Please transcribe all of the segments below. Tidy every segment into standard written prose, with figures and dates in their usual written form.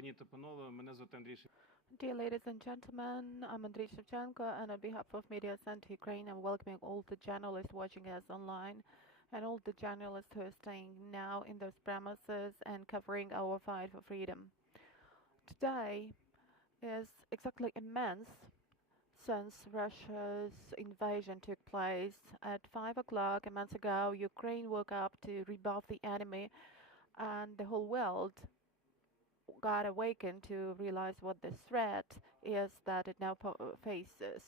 Dear ladies and gentlemen, I'm Andriy, and on behalf of Media Center Ukraine, I'm welcoming all the journalists watching us online and all the journalists who are staying now in those premises and covering our fight for freedom. Today is exactly a month since Russia's invasion took place. At 5 o'clock a month ago, Ukraine woke up to rebuff the enemy, and the whole world got awakened to realize what the threat is that it now faces.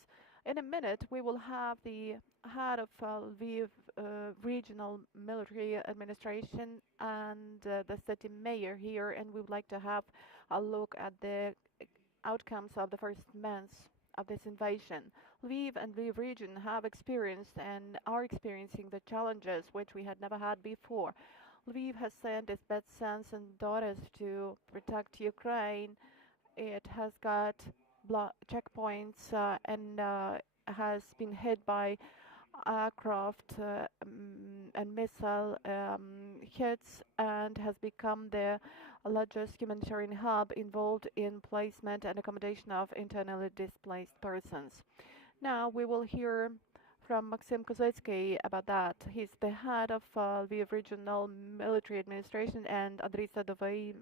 In a minute, we will have the head of Lviv regional military administration and the city mayor here, and we would like to have a look at the outcomes of the first months of this invasion. Lviv and Lviv region have experienced and are experiencing the challenges which we had never had before. Lviv has sent its best sons and daughters to protect Ukraine. It has got checkpoints and has been hit by aircraft and missile hits, and has become the largest humanitarian hub involved in placement and accommodation of internally displaced persons. Now we will hear from Maksym Kozytskyy about that. He's the head of Lviv Regional Military Administration, and Andriy Sadovyi,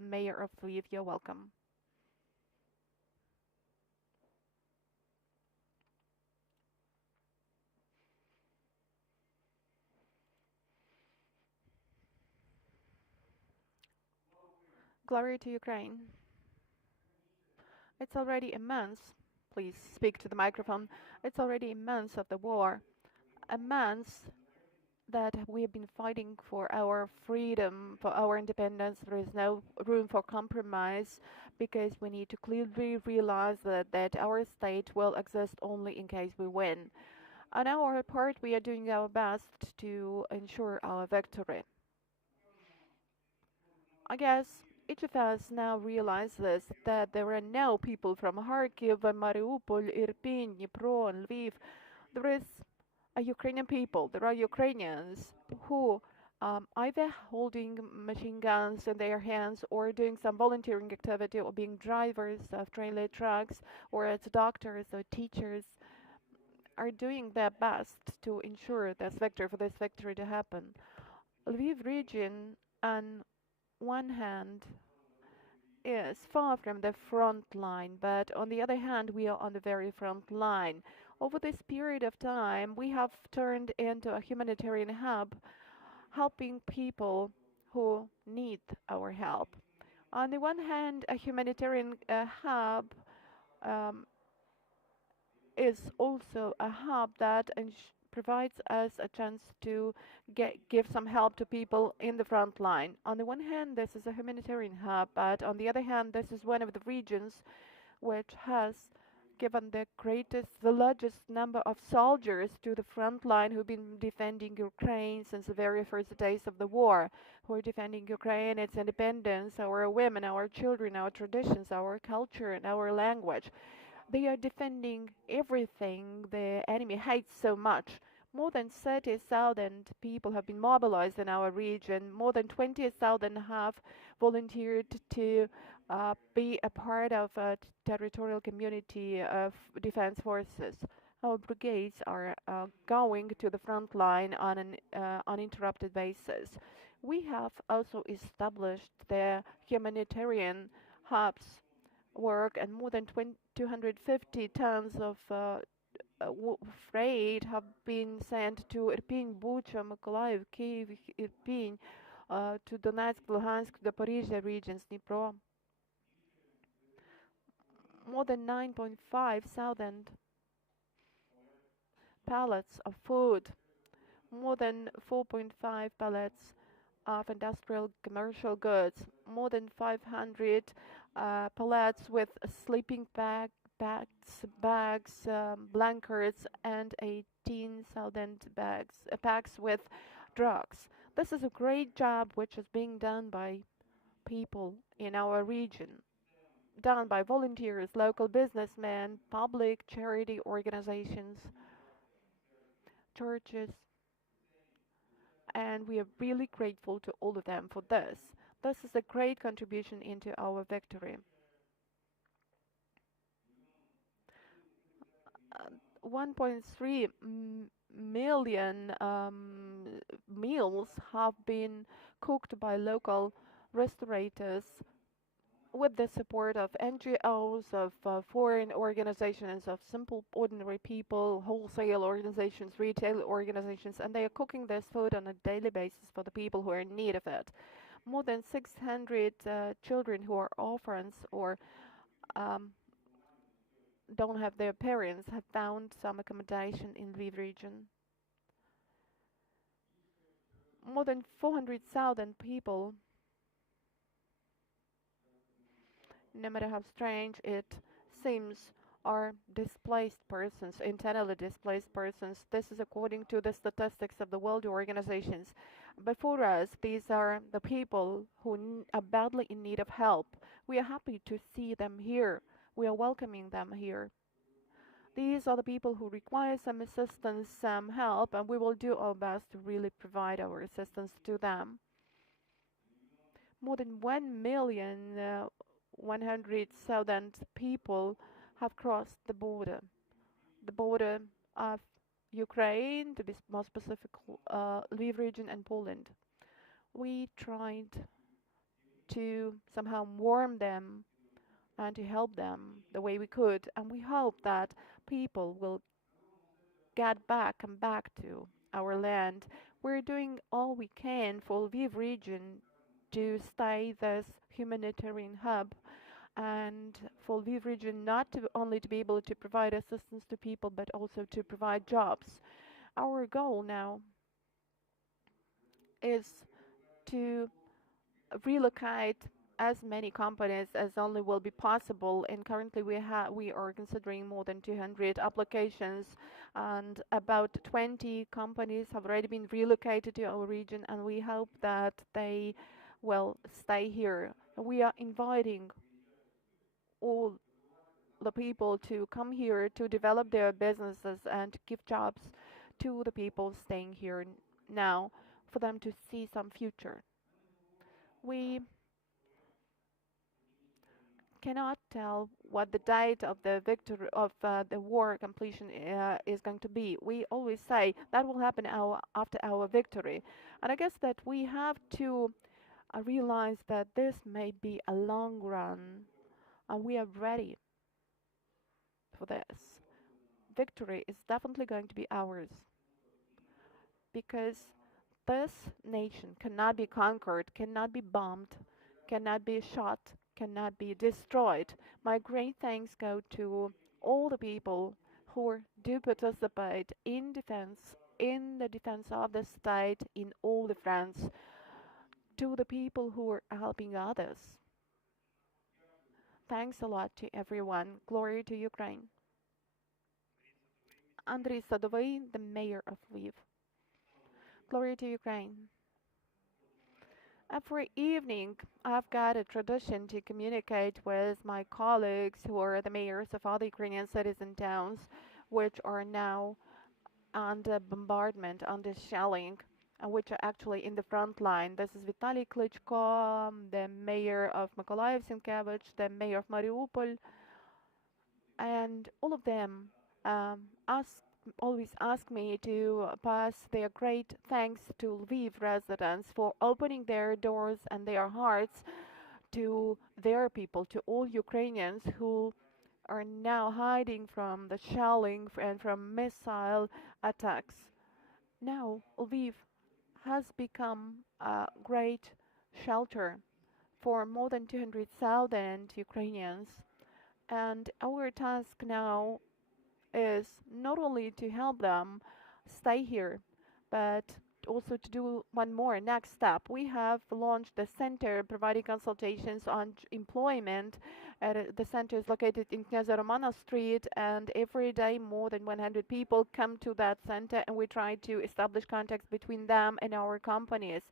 Mayor of Lviv. You're welcome. Glory to Ukraine. It's already a month. Please speak to the microphone. It's already a month of the war. A month that we have been fighting for our freedom, for our independence. There is no room for compromise, because we need to clearly realize that our state will exist only in case we win. On our part, we are doing our best to ensure our victory. I guess each of us now realizes that there are no people from Kharkiv, Mariupol, Irpin, Dnipro, and Lviv. There is a Ukrainian people. There are Ukrainians who either holding machine guns in their hands or doing some volunteering activity, or being drivers of trailer trucks, or as doctors or teachers, are doing their best to ensure this victory to happen. Lviv region, on one hand, is far from the front line, but on the other hand, we are on the very front line. Over this period of time, we have turned into a humanitarian hub, helping people who need our help. On the one hand, a humanitarian hub is also a hub that provides us a chance to give some help to people in the front line. On the one hand, this is a humanitarian hub, but on the other hand, this is one of the regions which has given the largest number of soldiers to the front line who've been defending Ukraine since the very first days of the war, who are defending Ukraine, its independence, our women, our children, our traditions, our culture, and our language. They are defending everything the enemy hates so much. More than 30,000 people have been mobilized in our region. More than 20,000 have volunteered to be a part of a territorial community of defense forces. Our brigades are going to the front line on an uninterrupted basis. We have also established the humanitarian hubs work, and more than 250 tons of freight have been sent to Irpin, Bucha, Mykolaiv, Kiev, Irpin, to Donetsk, Luhansk, the Zaporizhia regions, Dnipro. More than 9.5 thousand pallets of food, more than 4.5 pallets of industrial commercial goods, more than 500 pallets with sleeping bags, blankets, and 18,000 packs with drugs. This is a great job which is being done by people in our region, done by volunteers, local businessmen, public charity organizations, churches, and we are really grateful to all of them for this. this is a great contribution into our victory. 1.3 million meals have been cooked by local restaurateurs with the support of NGOs, of foreign organizations, of simple, ordinary people, wholesale organizations, retail organizations, and they are cooking this food on a daily basis for the people who are in need of it. More than 600 children who are orphans or um, don't have their parents have found some accommodation in Lviv region. More than 400,000 people, no matter how strange it seems, are displaced persons, internally displaced persons. This is according to the statistics of the World Organizations. Before us, these are the people who are badly in need of help. We are happy to see them here. We are welcoming them here. These are the people who require some assistance, some help, and we will do our best to really provide our assistance to them. More than 1,100,000 people have crossed the border of Ukraine, to be more specific, Lviv region and Poland. We tried to somehow warm them and to help them the way we could, and we hope that people will come back to our land. We're doing all we can for Lviv region to stay this humanitarian hub, and for Lviv region not to only to be able to provide assistance to people, but also to provide jobs. Our goal now is to relocate as many companies as only will be possible, and currently we are considering more than 200 applications, and about 20 companies have already been relocated to our region, and we hope that they will stay here. We are inviting all the people to come here to develop their businesses and to give jobs to the people staying here now, for them to see some future. We cannot tell what the date of the victory of the war completion is going to be. We always say that will happen after our victory, and I guess that we have to realize that this may be a long run, and we are ready for this. Victory is definitely going to be ours, because this nation cannot be conquered, cannot be bombed, cannot be shot, cannot be destroyed. My great thanks go to all the people who do participate in the defense of the state in all the fronts, to the people who are helping others. Thanks a lot to everyone. Glory to Ukraine. Andriy Sadovyi, the mayor of Lviv. Glory to Ukraine. Every evening, I've got a tradition to communicate with my colleagues who are the mayors of other Ukrainian cities and towns, which are now under bombardment, under shelling, and which are actually in the front line. This is Vitaly Klitschko, the mayor of Mykolaiv Sienkiewicz, the mayor of Mariupol, and all of them always ask me to pass their great thanks to Lviv residents for opening their doors and their hearts to their people, to all Ukrainians who are now hiding from the shelling and from missile attacks. Now, Lviv has become a great shelter for more than 200,000 Ukrainians, and our task now is not only to help them stay here, but also to do one more next step. We have launched the center providing consultations on employment. The center is located in Knyazya Romana Street, and every day more than 100 people come to that center, and we try to establish contacts between them and our companies.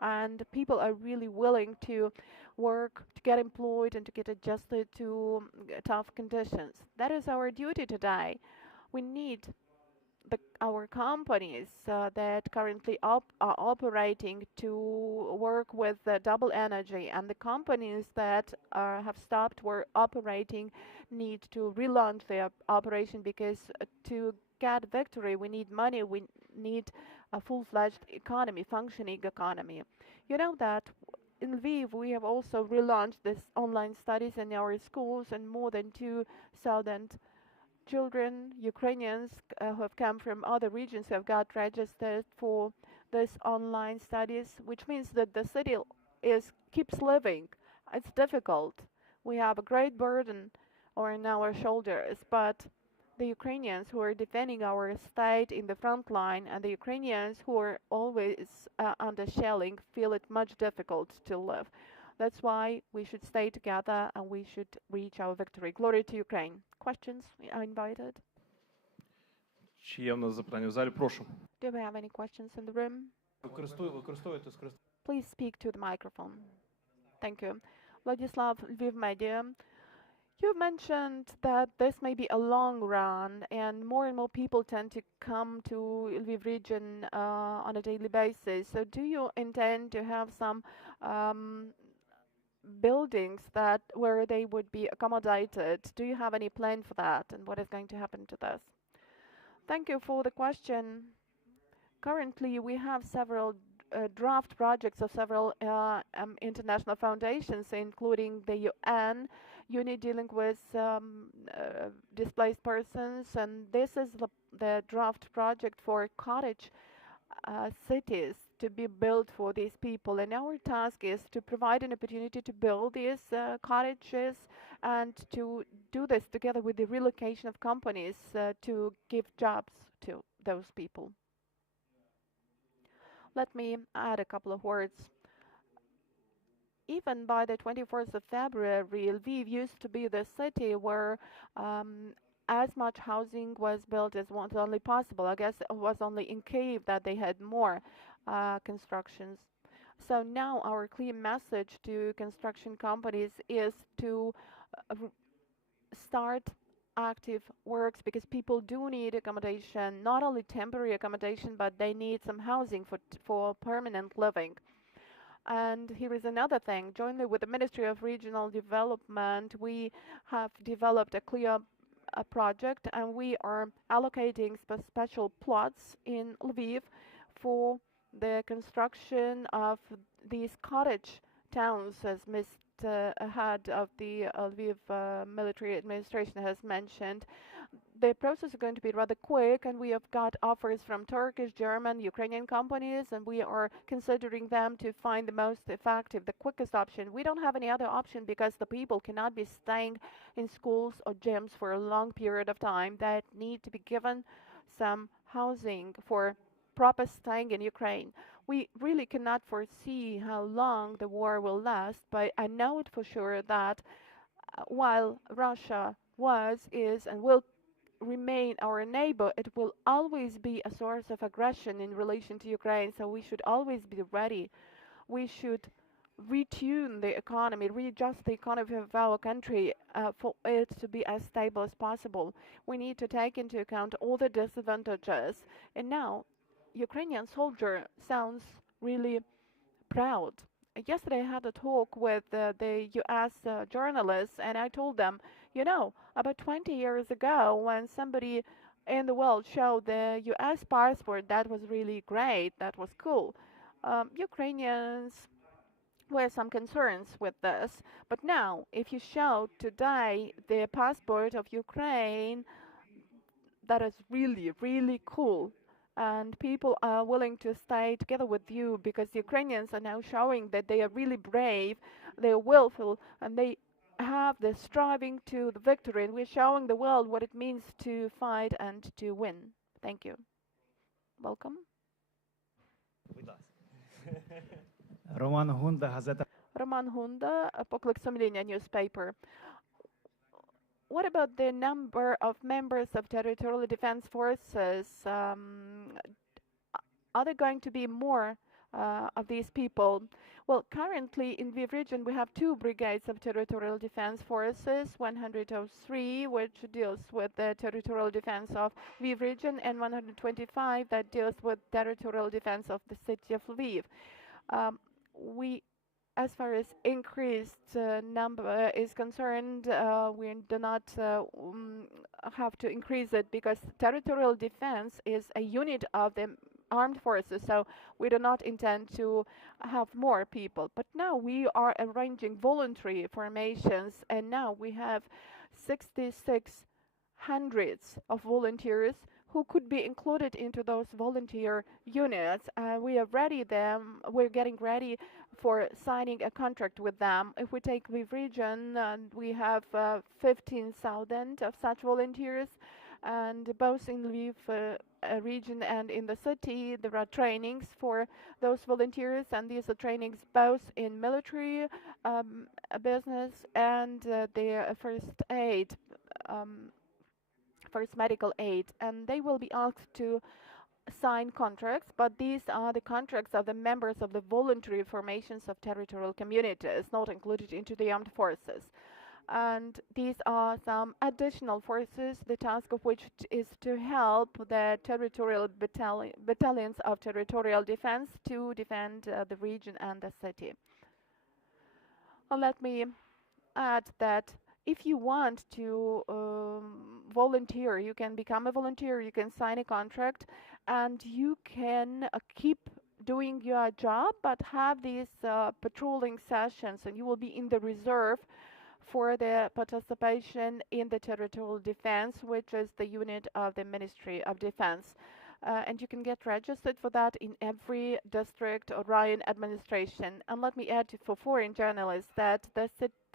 And people are really willing to work, to get employed, and to get adjusted to tough conditions. That is our duty today. We need our companies that currently are operating to work with double energy, and the companies that have stopped operating need to relaunch their operation because to get victory we need money, we need a full-fledged economy, functioning economy. You know that in Lviv we have also relaunched this online studies in our schools, and more than 2,000 children, Ukrainians who have come from other regions have got registered for this online studies, which means that the city keeps living. It's difficult. We have a great burden on our shoulders, but the Ukrainians who are defending our state in the front line and the Ukrainians who are always under shelling feel it much difficult to live. That's why we should stay together and we should reach our victory. Glory to Ukraine. Questions are invited. Чи є в нас запитання в залі? Прошу. Do we have any questions in the room? Please speak to the microphone. Thank you. Vladislav, Lviv Media. You mentioned that this may be a long run and more people tend to come to Lviv region on a daily basis. So do you intend to have some buildings where they would be accommodated? Do you have any plan for that, and what is going to happen to this? Thank you for the question. Currently we have several draft projects of several international foundations, including the UN unit dealing with displaced persons, and this is the draft project for cottage cities to be built for these people, and our task is to provide an opportunity to build these cottages and to do this together with the relocation of companies to give jobs to those people. Let me add a couple of words. Even by the 24th of February, Lviv used to be the city where as much housing was built as was only possible. I guess it was only in Kyiv that they had more constructions. So now our clear message to construction companies is to start active works, because people do need accommodation, not only temporary accommodation, but they need some housing for permanent living. And here is another thing. Jointly with the Ministry of Regional Development, we have developed a clear project, and we are allocating special plots in Lviv for the construction of these cottage towns, as Mr. Head of the Lviv military administration has mentioned. The process is going to be rather quick, and we have got offers from Turkish, German, Ukrainian companies, and we are considering them to find the most effective, the quickest option. We don't have any other option because the people cannot be staying in schools or gyms for a long period of time. They need to be given some housing for proper staying in Ukraine. We really cannot foresee how long the war will last, but I know it for sure that while Russia was, is, and will remain our neighbor, it will always be a source of aggression in relation to Ukraine, so we should always be ready. We should retune the economy, readjust the economy of our country for it to be as stable as possible. We need to take into account all the disadvantages. And now, Ukrainian soldier sounds really proud. Yesterday I had a talk with the US journalists, and I told them, you know, about 20 years ago, when somebody in the world showed the US passport, that was really great, that was cool. Ukrainians were some concerns with this, but now, if you show today the passport of Ukraine, that is really, really cool. And people are willing to stay together with you because the Ukrainians are now showing that they are really brave, they are willful, and they have the striving to the victory, and we're showing the world what it means to fight and to win. Thank you. Welcome. Roman Hunda, Gazeta. Roman Hunda, Poklek Sumlinia newspaper. What about the number of members of territorial defense forces? Are there going to be more of these people? Well, currently in Lviv region we have two brigades of territorial defense forces, 103 which deals with the territorial defense of Lviv region and 125 that deals with territorial defense of the city of Lviv. We, as far as increased number is concerned, we do not have to increase it because territorial defense is a unit of the armed forces, so we do not intend to have more people. But now we are arranging voluntary formations, and now we have 6,600 of volunteers who could be included into those volunteer units. We are ready them. We're getting ready for signing a contract with them. If we take Lviv region, we have 15,000 of such volunteers, and both in Lviv region and in the city there are trainings for those volunteers, and these are trainings both in military business and their first aid, first medical aid, and they will be asked to sign contracts, but these are the contracts of the members of the voluntary formations of territorial communities, not included into the armed forces. And these are some additional forces, the task of which is to help the territorial battalions of territorial defense to defend the region and the city. Let me add that if you want to volunteer, you can become a volunteer, you can sign a contract, and you can keep doing your job, but have these patrolling sessions, and you will be in the reserve for the participation in the territorial defense, which is the unit of the Ministry of Defense. And you can get registered for that in every district or Ryan administration. And let me add for foreign journalists that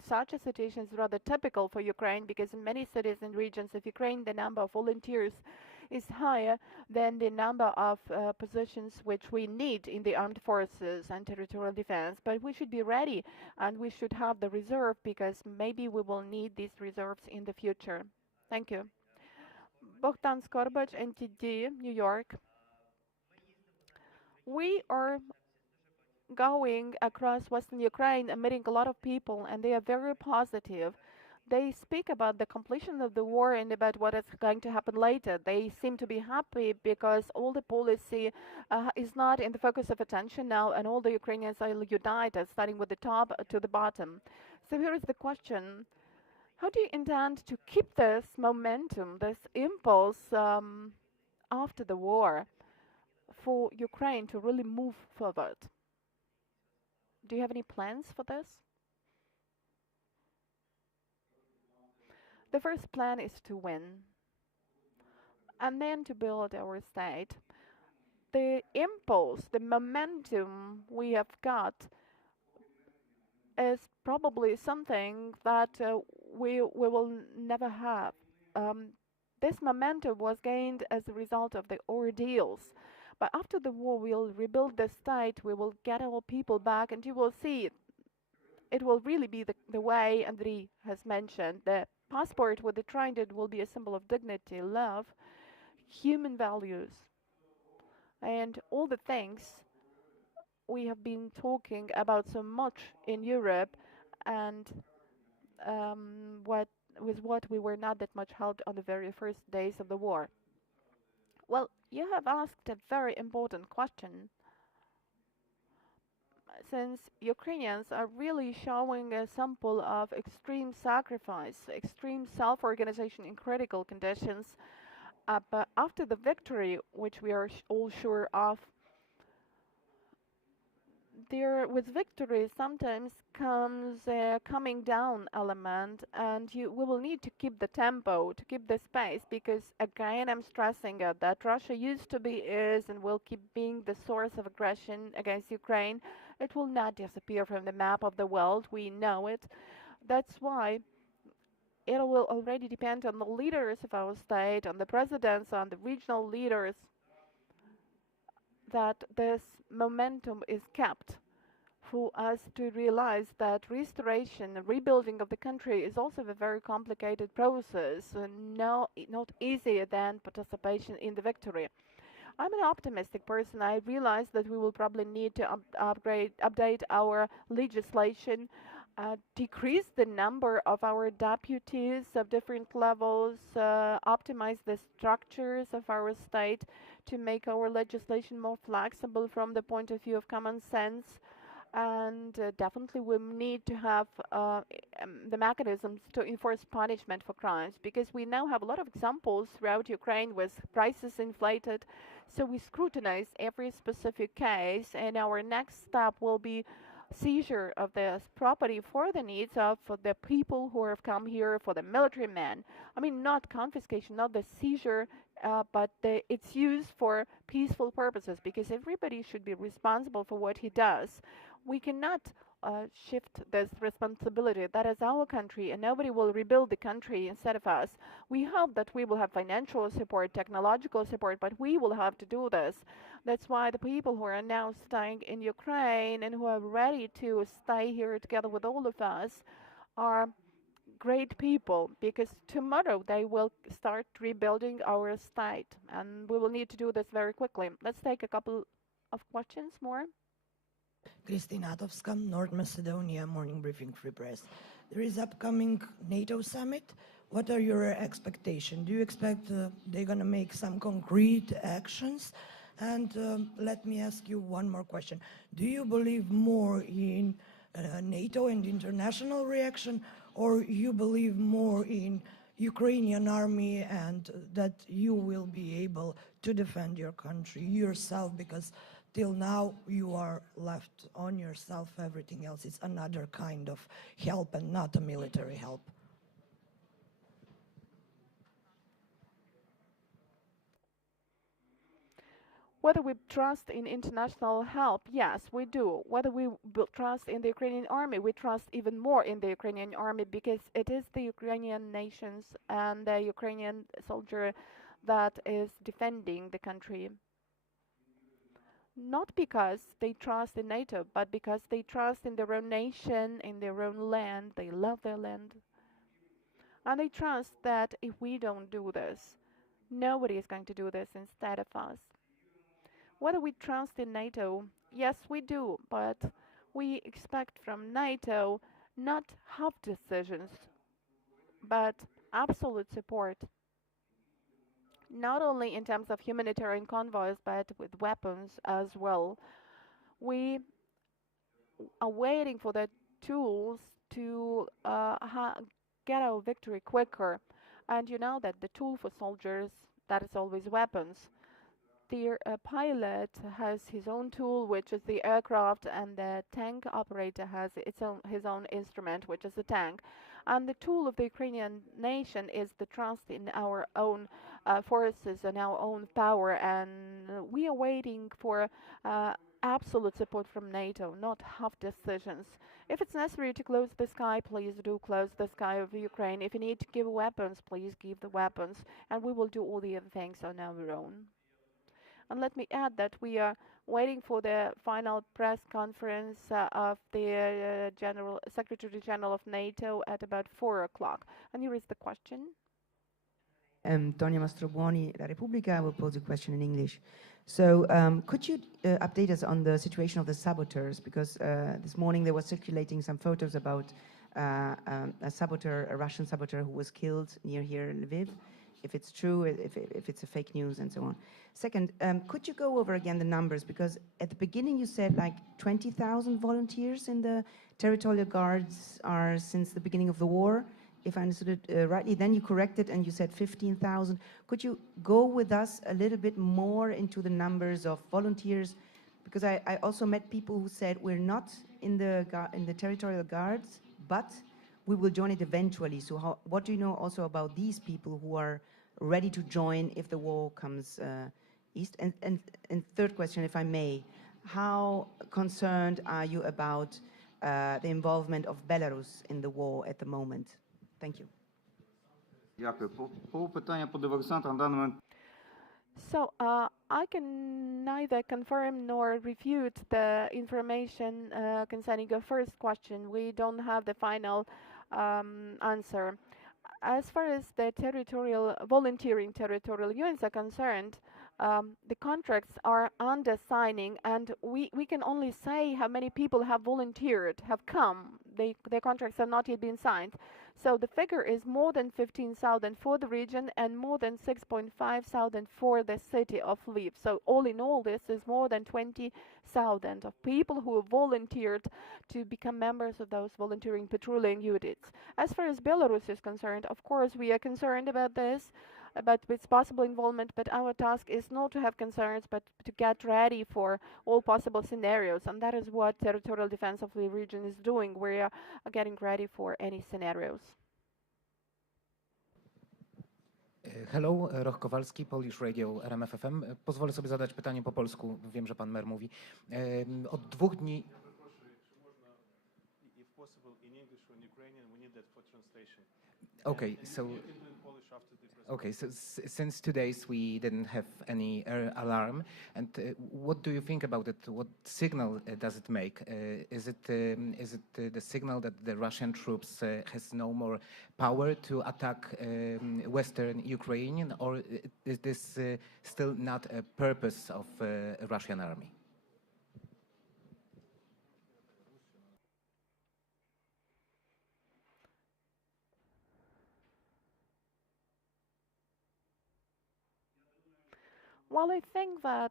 such a situation is rather typical for Ukraine, because in many cities and regions of Ukraine the number of volunteers is higher than the number of positions which we need in the armed forces and territorial defense. But we should be ready, and we should have the reserve, because maybe we will need these reserves in the future. Thank you. Bogdan Skorbach, NTD, New York. We are going across Western Ukraine and meeting a lot of people, and they are very positive. They speak about the completion of the war and about what is going to happen later. They seem to be happy because all the policy is not in the focus of attention now, and all the Ukrainians are united, starting with the top to the bottom. So here is the question. How do you intend to keep this momentum, this impulse after the war for Ukraine to really move forward? Do you have any plans for this? The first plan is to win, and then to build our state. The impulse, the momentum we have got is probably something that we will never have. This momentum was gained as a result of the ordeals. But after the war, we'll rebuild the state, we will get our people back, and you will see it will really be the way Andriy has mentioned. The passport with the trident will be a symbol of dignity, love, human values, and all the things we have been talking about so much in Europe, and what we were not that much helped on the very first days of the war. Well, you have asked a very important question. Since Ukrainians are really showing a sample of extreme sacrifice, extreme self-organization in critical conditions, but after the victory, which we are all sure of, with victory sometimes comes a coming down element, and we will need to keep the tempo, to keep the space, because again I'm stressing it that Russia used to be, is, and will keep being the source of aggression against Ukraine. It will not disappear from the map of the world, we know it. That's why it will already depend on the leaders of our state, on the presidents, on the regional leaders, that this momentum is kept, for us to realize that restoration and rebuilding of the country is also a very complicated process, and not easier than participation in the victory. I'm an optimistic person. I realize that we will probably need to update our legislation, decrease the number of our deputies of different levels, optimize the structures of our state to make our legislation more flexible from the point of view of common sense. And definitely we need to have the mechanisms to enforce punishment for crimes, because we now have a lot of examples throughout Ukraine with prices inflated. So we scrutinize every specific case, and our next step will be seizure of this property for the needs of the people who have come here, for the military men. I mean, not confiscation, not the seizure, but its use for peaceful purposes, because everybody should be responsible for what he does. We cannot shift this responsibility. That is our country, and nobody will rebuild the country instead of us. We hope that we will have financial support, technological support, but we will have to do this. That's why the people who are now staying in Ukraine and who are ready to stay here together with all of us are great people, because tomorrow they will start rebuilding our state, and we will need to do this very quickly. Let's take a couple of questions more. Kristina Atovska, North Macedonia, Morning Briefing, Free Press. There is upcoming NATO summit. What are your expectations? Do you expect they're going to make some concrete actions? And let me ask you one more question. Do you believe more in NATO and international reaction, or you believe more in Ukrainian army and that you will be able to defend your country yourself, because till now you are left on yourself, everything else is another kind of help and not a military help? Whether we trust in international help, yes, we do. Whether we trust in the Ukrainian army, we trust even more in the Ukrainian army, because it is the Ukrainian nations and the Ukrainian soldier that is defending the country. Not because they trust in NATO, but because they trust in their own nation, in their own land. They love their land. And they trust that if we don't do this, nobody is going to do this instead of us. Whether we trust in NATO, yes, we do, but we expect from NATO not half decisions, but absolute support. Not only in terms of humanitarian convoys, but with weapons as well. We are waiting for the tools to get our victory quicker. And you know that the tool for soldiers, that is always weapons. The pilot has his own tool, which is the aircraft, and the tank operator has his own instrument, which is the tank. And the tool of the Ukrainian nation is the trust in our own forces and our own power. And we are waiting for absolute support from NATO, not half decisions. If it's necessary to close the sky, please do close the sky of Ukraine. If you need to give weapons, please give the weapons. And we will do all the other things on our own. And let me add that we are waiting for the final press conference of the Secretary General of NATO at about 4 o'clock. And here is the question. Tonia Mastrobuoni, La Repubblica. I will pose a question in English. So could you update us on the situation of the saboteurs? Because this morning there was circulating some photos about a saboteur, a Russian saboteur who was killed near here in Lviv. If it's true, if it's a fake news, and so on. Second, could you go over again the numbers? Because at the beginning you said like 20,000 volunteers in the territorial guards are since the beginning of the war, if I understood it rightly. Then you corrected and you said 15,000. Could you go with us a little bit more into the numbers of volunteers? Because I also met people who said we're not in the territorial guards, but we will join it eventually. So what do you know also about these people who are ready to join if the war comes east? And third question, if I may, how concerned are you about the involvement of Belarus in the war at the moment? Thank you. So I can neither confirm nor refute the information concerning your first question. We don't have the final answer. As far as the volunteering territorial units are concerned, the contracts are under signing, and we can only say how many people have volunteered, have come. Their contracts have not yet been signed. So the figure is more than 15,000 for the region and more than 6,500 for the city of Lviv. So all in all, this is more than 20,000 of people who have volunteered to become members of those volunteering patrolling units. As far as Belarus is concerned, of course, we are concerned about this, about its possible involvement, but our task is not to have concerns, but to get ready for all possible scenarios, and that is what territorial defense of the region is doing. We are getting ready for any scenarios. Hello, Roch Kowalski, Polish Radio RMF FM. Pozwolę sobie zadać pytanie po polsku. Wiem, że pan mer mówi. Od 2 dni... Okay, so since 2 days we didn't have any air alarm, and what do you think about it? What signal does it make? Is it the signal that the Russian troops has no more power to attack Western Ukraine, or is this still not a purpose of a Russian army? Well, I think that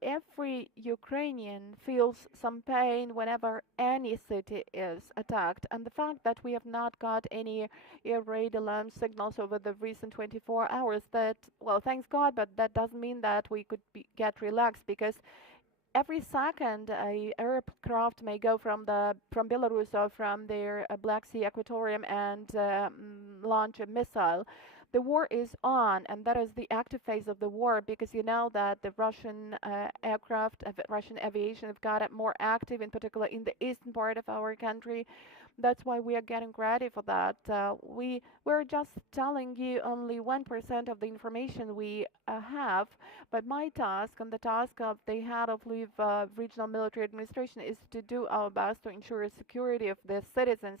every Ukrainian feels some pain whenever any city is attacked, and the fact that we have not got any air raid alarm signals over the recent 24 hours, that, well, thanks God, but that doesn't mean that we could get relaxed, because every second a aircraft may go from Belarus or from their Black Sea Equatorium and launch a missile. The war is on, and that is the active phase of the war, because you know that the Russian aircraft, Russian aviation have got more active, in particular in the eastern part of our country. That's why we are getting ready for that. We're just telling you only 1% of the information we have, but my task and the task of the head of Lviv Regional Military Administration is to do our best to ensure the security of the citizens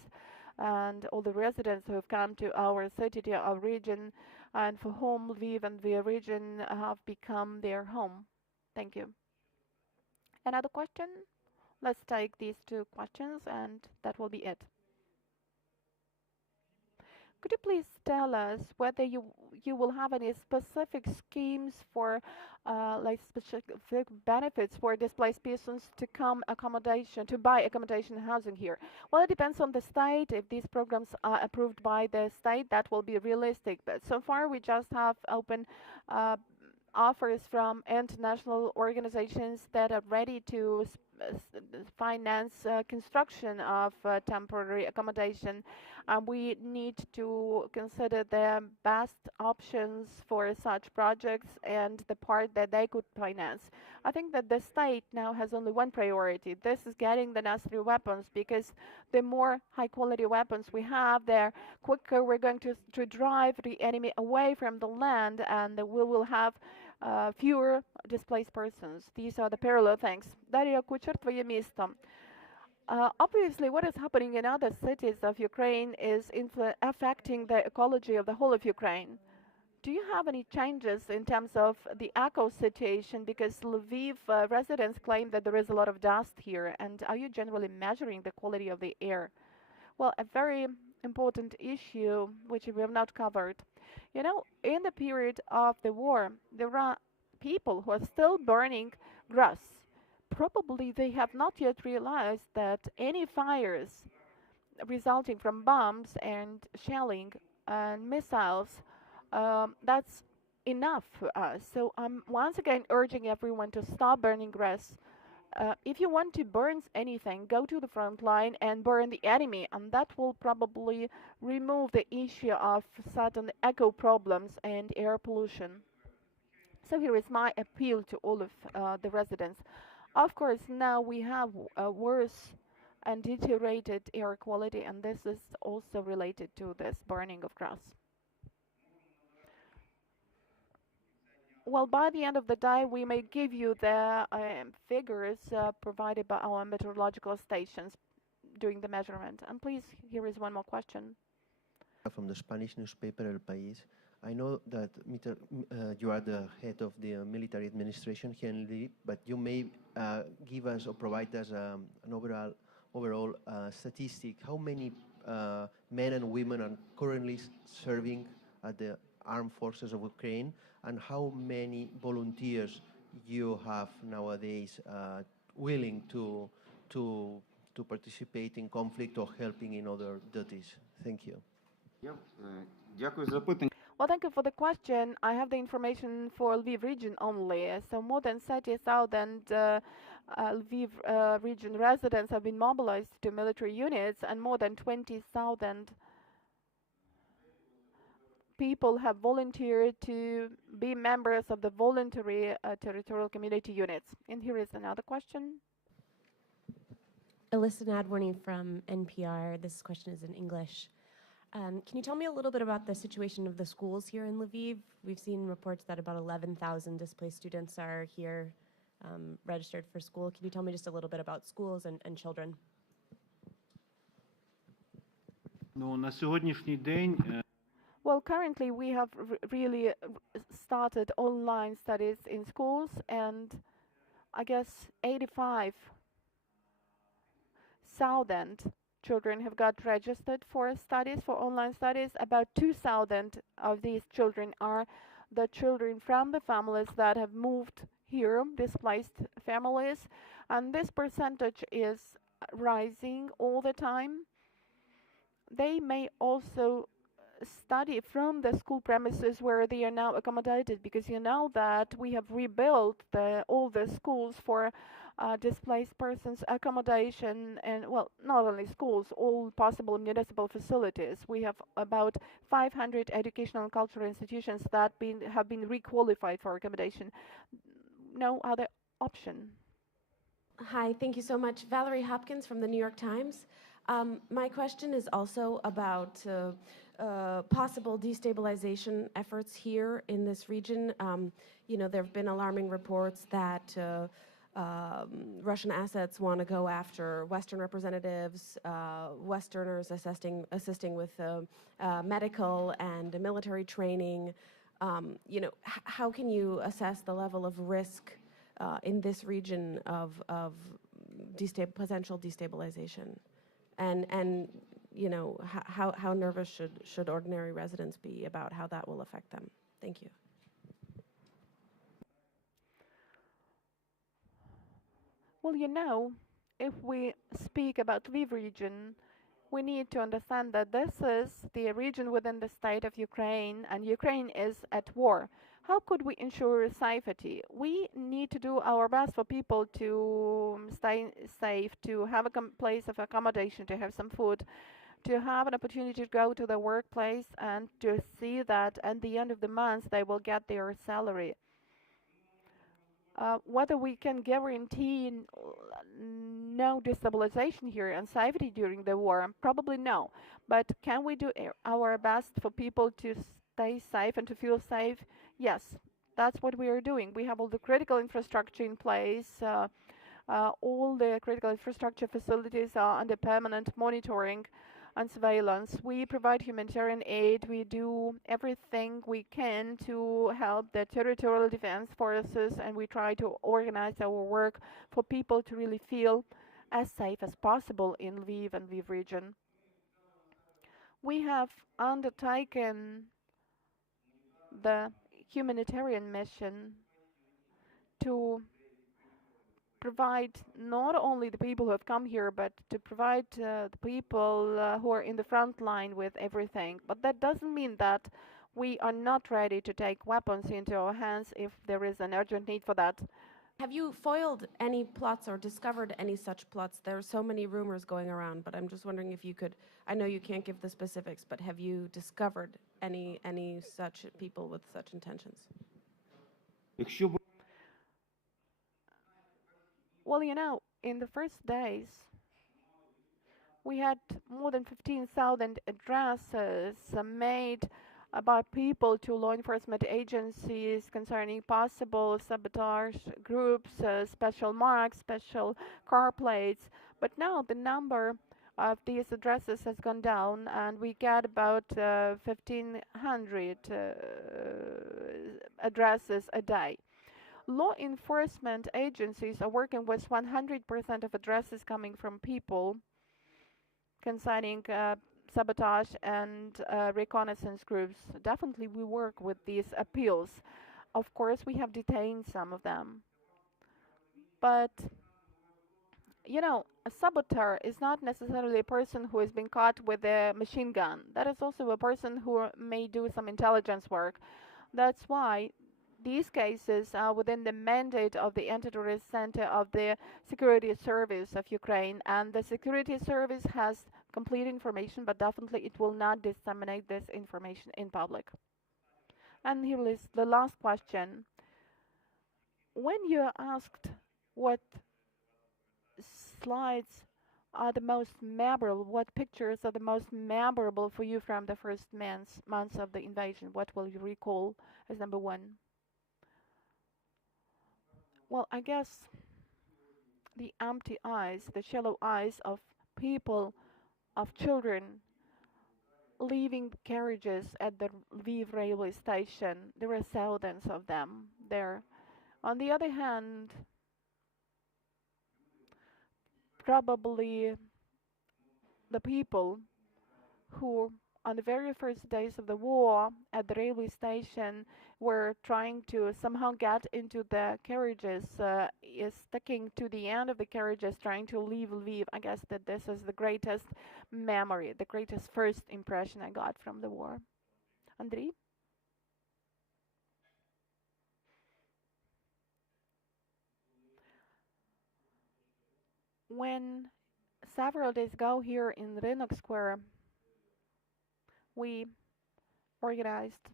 and all the residents who have come to our city, to our region, and for whom Lviv and the region have become their home. Thank you. Another question? Let's take these 2 questions, and that will be it. Could you please tell us whether you will have any specific schemes for like specific benefits for displaced persons to to buy accommodation and housing here? Well, it depends on the state. If these programs are approved by the state, that will be realistic. But so far, we just have open offers from international organizations that are ready to finance construction of temporary accommodation. We need to consider the best options for such projects and the part that they could finance. I think that the state now has only one priority. This is getting the necessary weapons, because the more high quality weapons we have, the quicker we're going to drive the enemy away from the land, and we will have fewer displaced persons. These are the parallel things. Daria Kucher, твоє місто. Obviously, what is happening in other cities of Ukraine is affecting the ecology of the whole of Ukraine. Do you have any changes in terms of the eco situation? Because Lviv residents claim that there is a lot of dust here. And are you generally measuring the quality of the air? Well, a very important issue which we have not covered. You know, in the period of the war, there are people who are still burning grass. Probably they have not yet realized that any fires resulting from bombs and shelling and missiles, that's enough for us. So I'm once again urging everyone to stop burning grass. If you want to burn anything, go to the front line and burn the enemy, and that will probably remove the issue of certain eco problems and air pollution. So here is my appeal to all of the residents. Of course, now we have worse and deteriorated air quality, and this is also related to this burning of grass. Well, by the end of the day, we may give you the figures provided by our meteorological stations during the measurement. And please, here is one more question. From the Spanish newspaper El País. I know that you are the head of the military administration here in Lviv, but you may give us or provide us an overall statistic. How many men and women are currently serving at the armed forces of Ukraine, and how many volunteers you have nowadays willing to participate in conflict or helping in other duties? Thank you. Well, thank you for the question. I have the information for Lviv region only. So more than 30,000 Lviv region residents have been mobilized to military units, and more than 20,000 people have volunteered to be members of the voluntary territorial community units. And here is another question. Alyssa Nadworny from NPR. This question is in English. Can you tell me a little bit about the situation of the schools here in Lviv? We've seen reports that about 11,000 displaced students are here registered for school. Can you tell me just a little bit about schools and children? Well, currently we have really started online studies in schools, and I guess 85,000 children have got registered for studies, for online studies. About 2,000 of these children are the children from the families that have moved here, displaced families, and this percentage is rising all the time. They may also study from the school premises where they are now accommodated, because you know that we have rebuilt all the schools for displaced persons accommodation, and well, not only schools, all possible municipal facilities. We have about 500 educational and cultural institutions that have been requalified for accommodation. No other option. Hi, thank you so much. Valerie Hopkins from the New York Times. My question is also about possible destabilization efforts here in this region. You know, there have been alarming reports that Russian assets want to go after Western representatives, Westerners assisting with medical and military training. You know, how can you assess the level of risk in this region of potential destabilization? And you know, how nervous should ordinary residents be about how that will affect them? Thank you. Well, you know, if we speak about Lviv region, we need to understand that this is the region within the state of Ukraine, and Ukraine is at war. How could we ensure safety? We need to do our best for people to stay safe, to have a place of accommodation, to have some food, to have an opportunity to go to the workplace, and to see that at the end of the month they will get their salary. Whether we can guarantee no destabilization here and safety during the war, probably no. But can we do our best for people to stay safe and to feel safe? Yes, that's what we are doing. We have all the critical infrastructure in place. All the critical infrastructure facilities are under permanent monitoring and surveillance. We provide humanitarian aid. We do everything we can to help the territorial defense forces, and we try to organize our work for people to really feel as safe as possible in Lviv and Lviv region. We have undertaken the humanitarian mission to provide not only the people who have come here, but to provide the people who are in the front line with everything. But that doesn't mean that we are not ready to take weapons into our hands if there is an urgent need for that. Have you foiled any plots or discovered any such plots? There are so many rumors going around, but I'm just wondering if you could, I know you can't give the specifics, but have you discovered any such people with such intentions? Well, you know, in the first days, we had more than 15,000 addresses made by people to law enforcement agencies concerning possible sabotage groups, special marks, special car plates. But now the number of these addresses has gone down, and we get about 1,500 addresses a day. Law enforcement agencies are working with 100% of addresses coming from people concerning sabotage and reconnaissance groups. Definitely we work with these appeals. Of course, we have detained some of them. But, you know, a saboteur is not necessarily a person who has been caught with a machine gun. That is also a person who may do some intelligence work. That's why these cases are within the mandate of the Anti-Terrorist Center of the Security Service of Ukraine, and the Security Service has complete information, but definitely it will not disseminate this information in public. And here is the last question. When you're asked what slides are the most memorable, what pictures are the most memorable for you from the first months of the invasion, what will you recall as number one? Well, I guess the empty eyes, the shallow eyes of people, of children, leaving carriages at the Lviv railway station. There were thousands of them there. On the other hand, probably the people who on the very first days of the war at the railway station were trying to somehow get into the carriages, is sticking to the end of the carriages, trying to leave Lviv. I guess that this is the greatest memory, the greatest first impression I got from the war. Andrii? When several days ago here in Rynok Square, we organized,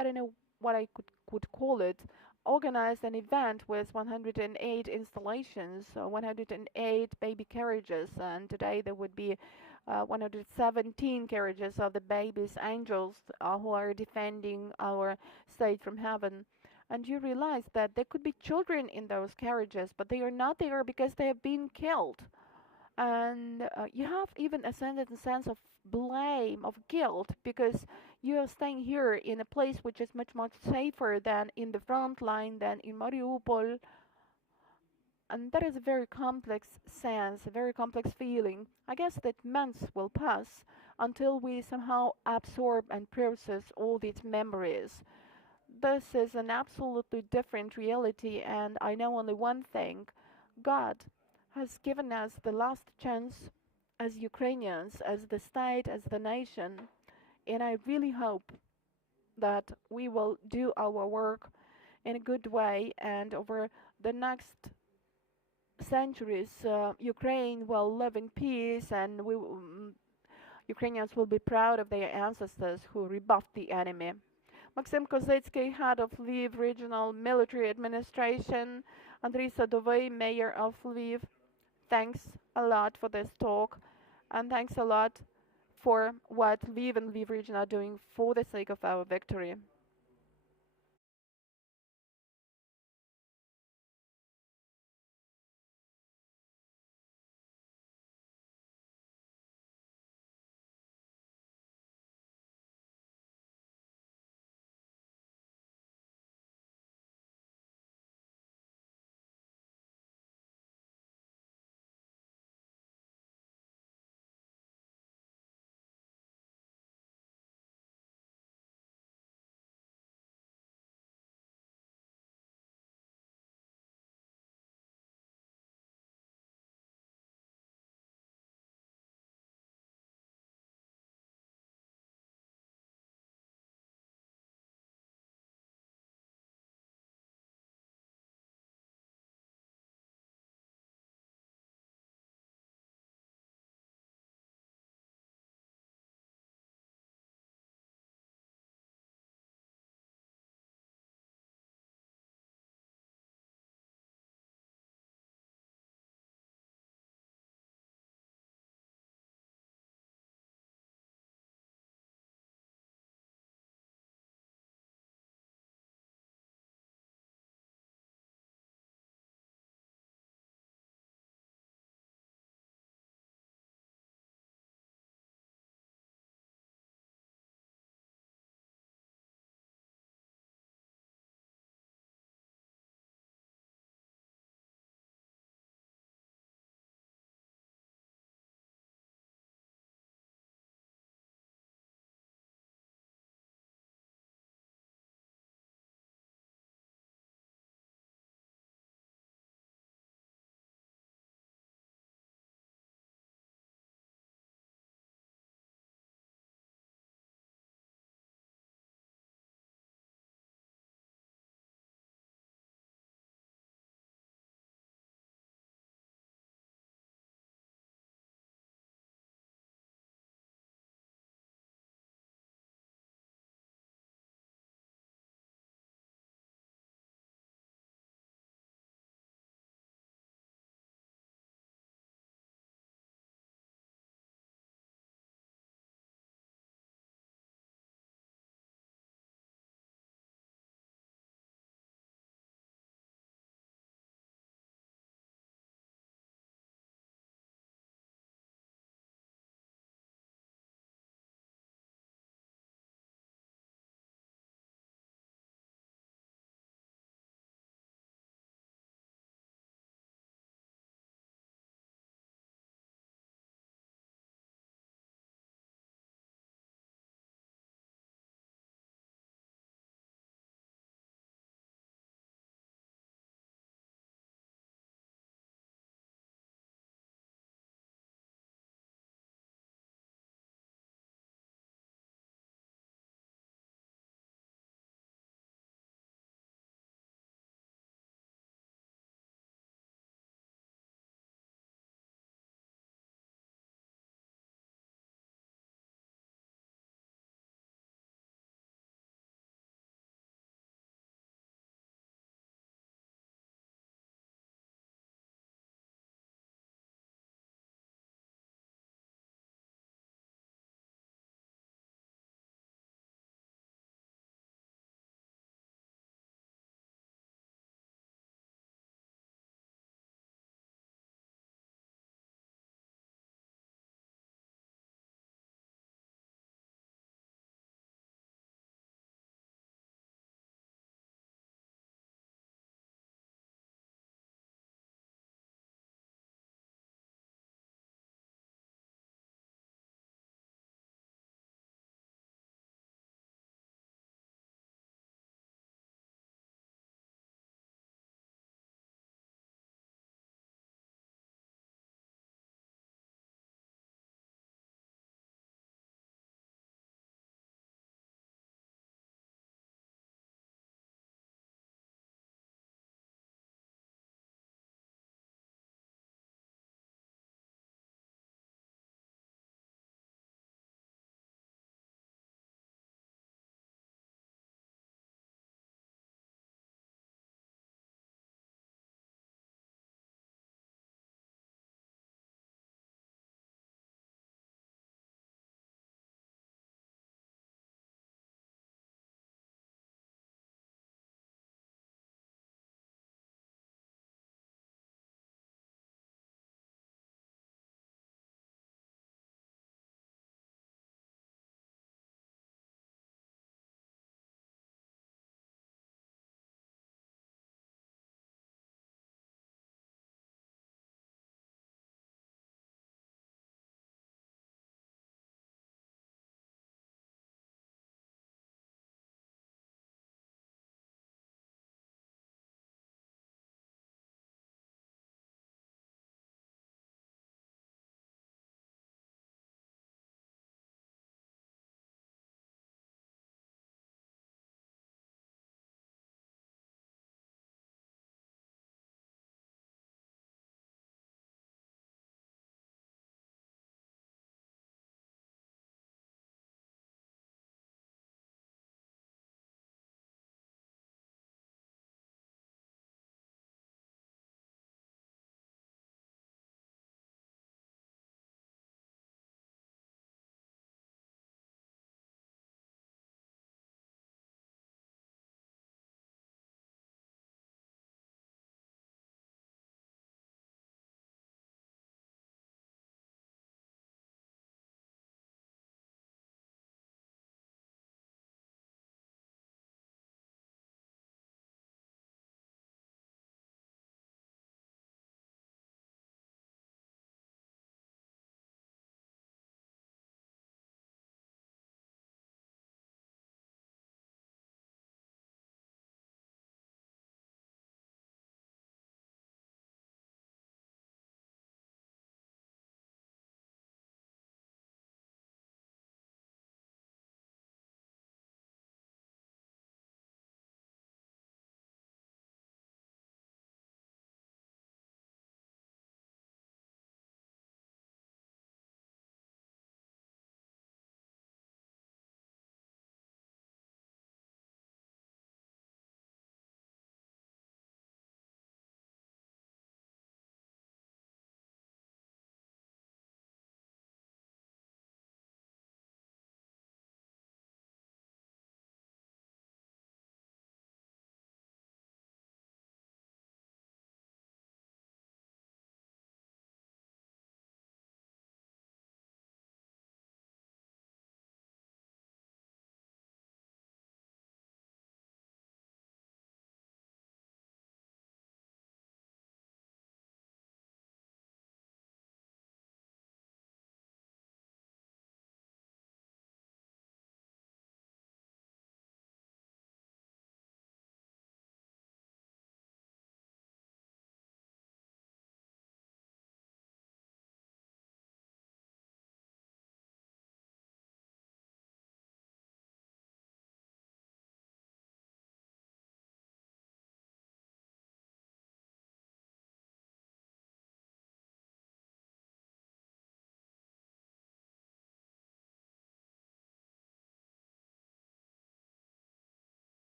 I don't know what I could call it, organized an event with 108 installations, 108 baby carriages, and today there would be 117 carriages of the babies, angels, who are defending our state from heaven. And you realize that there could be children in those carriages, but they are not there because they have been killed. And you have even a sense of blame, of guilt, because you are staying here in a place which is much, much safer than in the front line, than in Mariupol. And that is a very complex sense, a very complex feeling. I guess that months will pass until we somehow absorb and process all these memories. This is an absolutely different reality, and I know only one thing. God has given us the last chance as Ukrainians, as the state, as the nation, and I really hope that we will do our work in a good way, and over the next centuries, Ukraine will live in peace, and Ukrainians will be proud of their ancestors who rebuffed the enemy. Maksym Kozytskyy, head of Lviv Regional Military Administration, Andriy Sadovyi, mayor of Lviv. Thanks a lot for this talk, and thanks a lot for what Lviv and Lviv region are doing for the sake of our victory.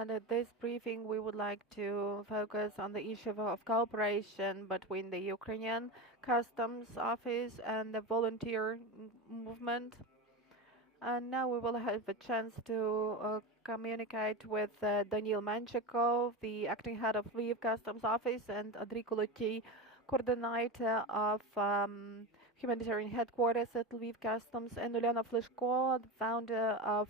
And at this briefing, we would like to focus on the issue of cooperation between the Ukrainian Customs Office and the volunteer movement. And now we will have a chance to communicate with Daniil Menshykov, the acting head of Lviv Customs Office, and Andriy, coordinator of Humanitarian headquarters at Lviv Customs, and Uliana, Flyshko, the founder of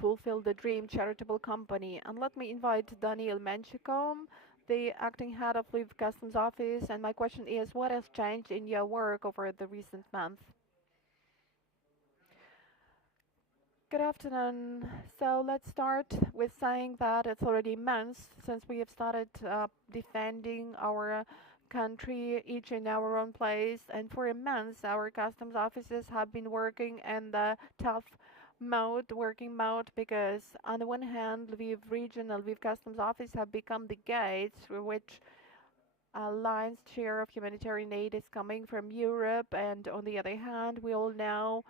Fulfill the Dream charitable company. And let me invite Daniil Menshykov, the acting head of Lviv Customs Office. And my question is, what has changed in your work over the recent month? Good afternoon. So let's start with saying that it's already months since we have started defending our country, each in our own place. And for months, our customs officers have been working in the tough working mode, because on the one hand, Lviv region and Lviv Customs Office have become the gates through which a lion's share of humanitarian aid is coming from Europe, and on the other hand, we all know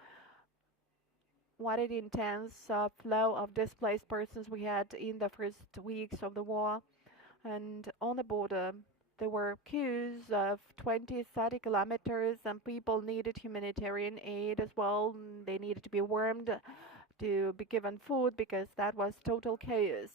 what an intense flow of displaced persons we had in the first weeks of the war. And on the border, there were queues of 20-30 kilometers, and people needed humanitarian aid as well. They needed to be warmed, to be given food, because that was total chaos.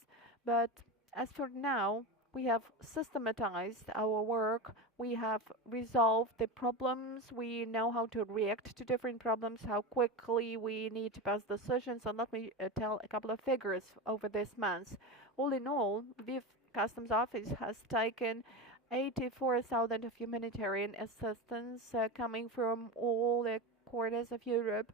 But as for now, we have systematized our work. We have resolved the problems. We know how to react to different problems, how quickly we need to pass decisions. And let me tell a couple of figures over this month. All in all, Lviv Customs Office has taken 84,000 of humanitarian assistance coming from all the corners of Europe.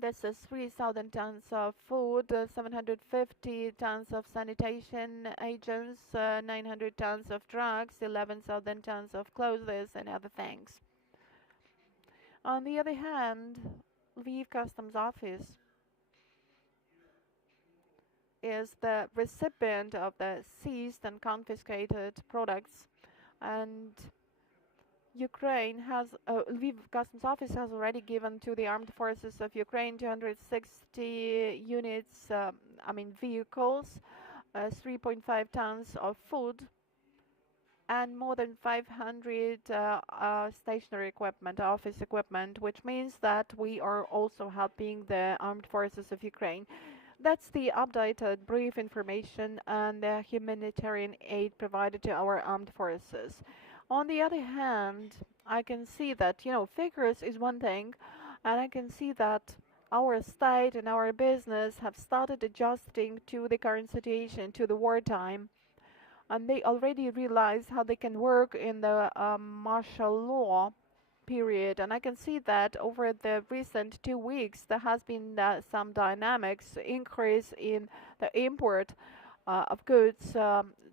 This is 3,000 tons of food, 750 tons of sanitation agents, 900 tons of drugs, 11,000 tons of clothes and other things. On the other hand, Lviv Customs Office is the recipient of the seized and confiscated products, and Lviv Customs Office has already given to the armed forces of Ukraine 260 units, vehicles, 3.5 tons of food, and more than 500 stationary equipment, office equipment, which means that we are also helping the armed forces of Ukraine. That's the updated brief information and the humanitarian aid provided to our armed forces. On the other hand, I can see that, figures is one thing, and I can see that our state and our business have started adjusting to the current situation, to the wartime, and they already realize how they can work in the martial law period. And I can see that over the recent 2 weeks, there has been some dynamics, increase in the import of goods.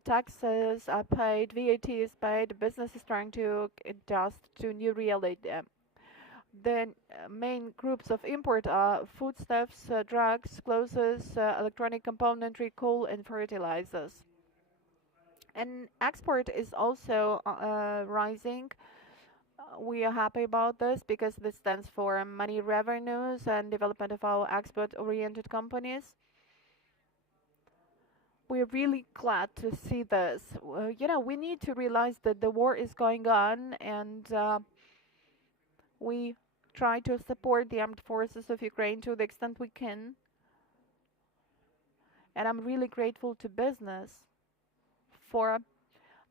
Taxes are paid, VAT is paid, business is trying to adjust to new reality. The main groups of import are foodstuffs, drugs, clothes, electronic componentry, coal and fertilizers. And export is also rising. We are happy about this because this stands for money revenues and development of our export-oriented companies. We're really glad to see this. We need to realize that the war is going on, and we try to support the armed forces of Ukraine to the extent we can. And I'm really grateful to business for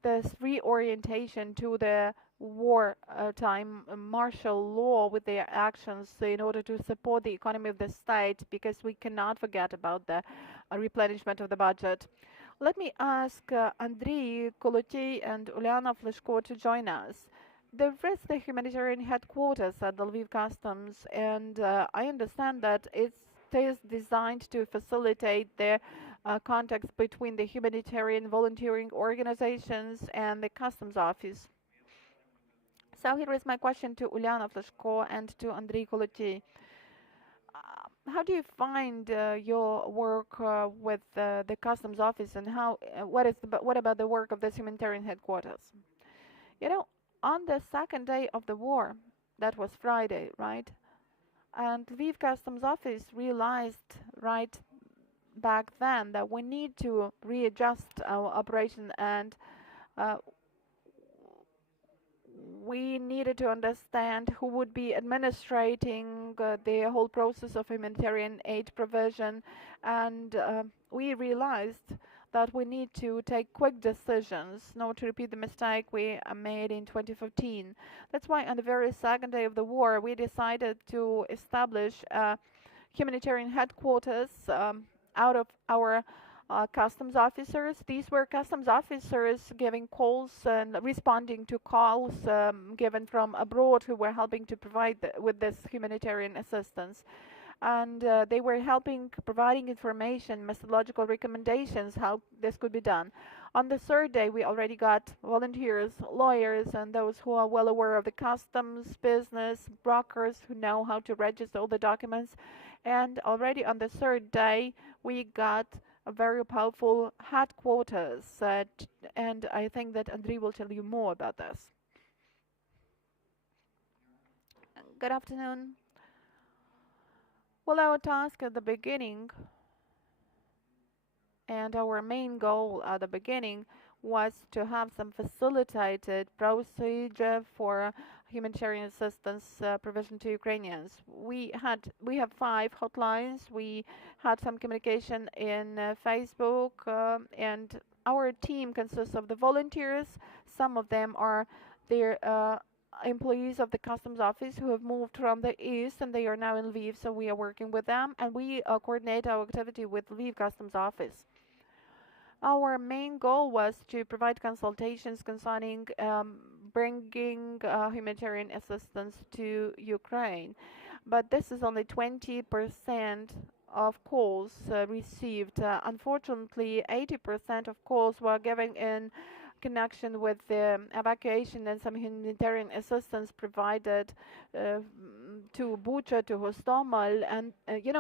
this reorientation to the wartime martial law with their actions in order to support the economy of the state, because we cannot forget about the replenishment of the budget. Let me ask Andrii, Kolotii and Uliana Flyshko to join us. There is the humanitarian headquarters at the Lviv Customs, and I understand that it is designed to facilitate the contacts between the humanitarian volunteering organizations and the customs office. So here is my question to Uliana Flyshko and to Andriy, Kolotii. How do you find your work with the customs office, and what about the work of this humanitarian headquarters? On the second day of the war, that was Friday, right? And Lviv Customs Office realized right back then that we need to readjust our operation, and we needed to understand who would be administrating the whole process of humanitarian aid provision, and we realized that we need to take quick decisions not to repeat the mistake we made in 2015. That's why on the very second day of the war we decided to establish humanitarian headquarters out of our customs officers. These were customs officers giving calls and responding to calls given from abroad who were helping to provide with this humanitarian assistance. And they were providing information, methodological recommendations how this could be done. On the third day, we already got volunteers, lawyers, and those who are well aware of the customs business, brokers who know how to register all the documents. And already on the third day, we got a very powerful headquarters, and I think that Andriy will tell you more about this. Good afternoon. Well, our task at the beginning and our main goal at the beginning was to have some facilitated procedure for humanitarian assistance provision to Ukrainians. We have 5 hotlines. We had some communication in Facebook, and our team consists of the volunteers. Some of them are their employees of the customs office who have moved from the east, and they are now in Lviv, so we are working with them, and we coordinate our activity with Lviv Customs office. Our main goal was to provide consultations concerning bringing humanitarian assistance to Ukraine, but this is only 20% of calls received. Unfortunately, 80% of calls were given in connection with the evacuation and some humanitarian assistance provided to Bucha, to Hostomel, and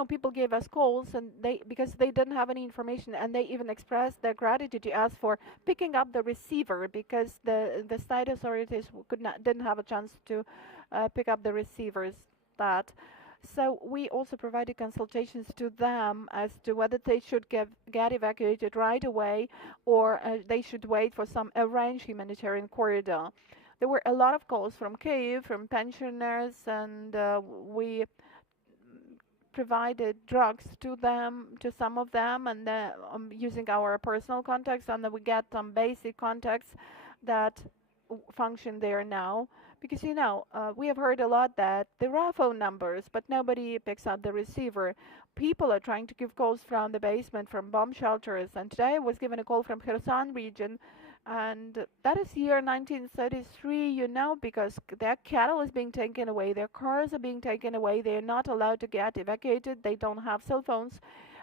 people gave us calls, and because they didn't have any information, and they even expressed their gratitude to us for picking up the receiver, because the state authorities didn't have a chance to pick up the receivers. So we also provided consultations to them as to whether they should get evacuated right away, or they should wait for some arranged humanitarian corridor. There were a lot of calls from Kyiv, from pensioners, and we provided drugs to them, to some of them, and using our personal contacts, and then we get some basic contacts that function there now. Because we have heard a lot that there are phone numbers, but nobody picks up the receiver. People are trying to give calls from the basement, from bomb shelters, and today I was given a call from Kherson region, and that is year 1933, because their cattle is being taken away, their cars are being taken away, they are not allowed to get evacuated, they don't have cell phones,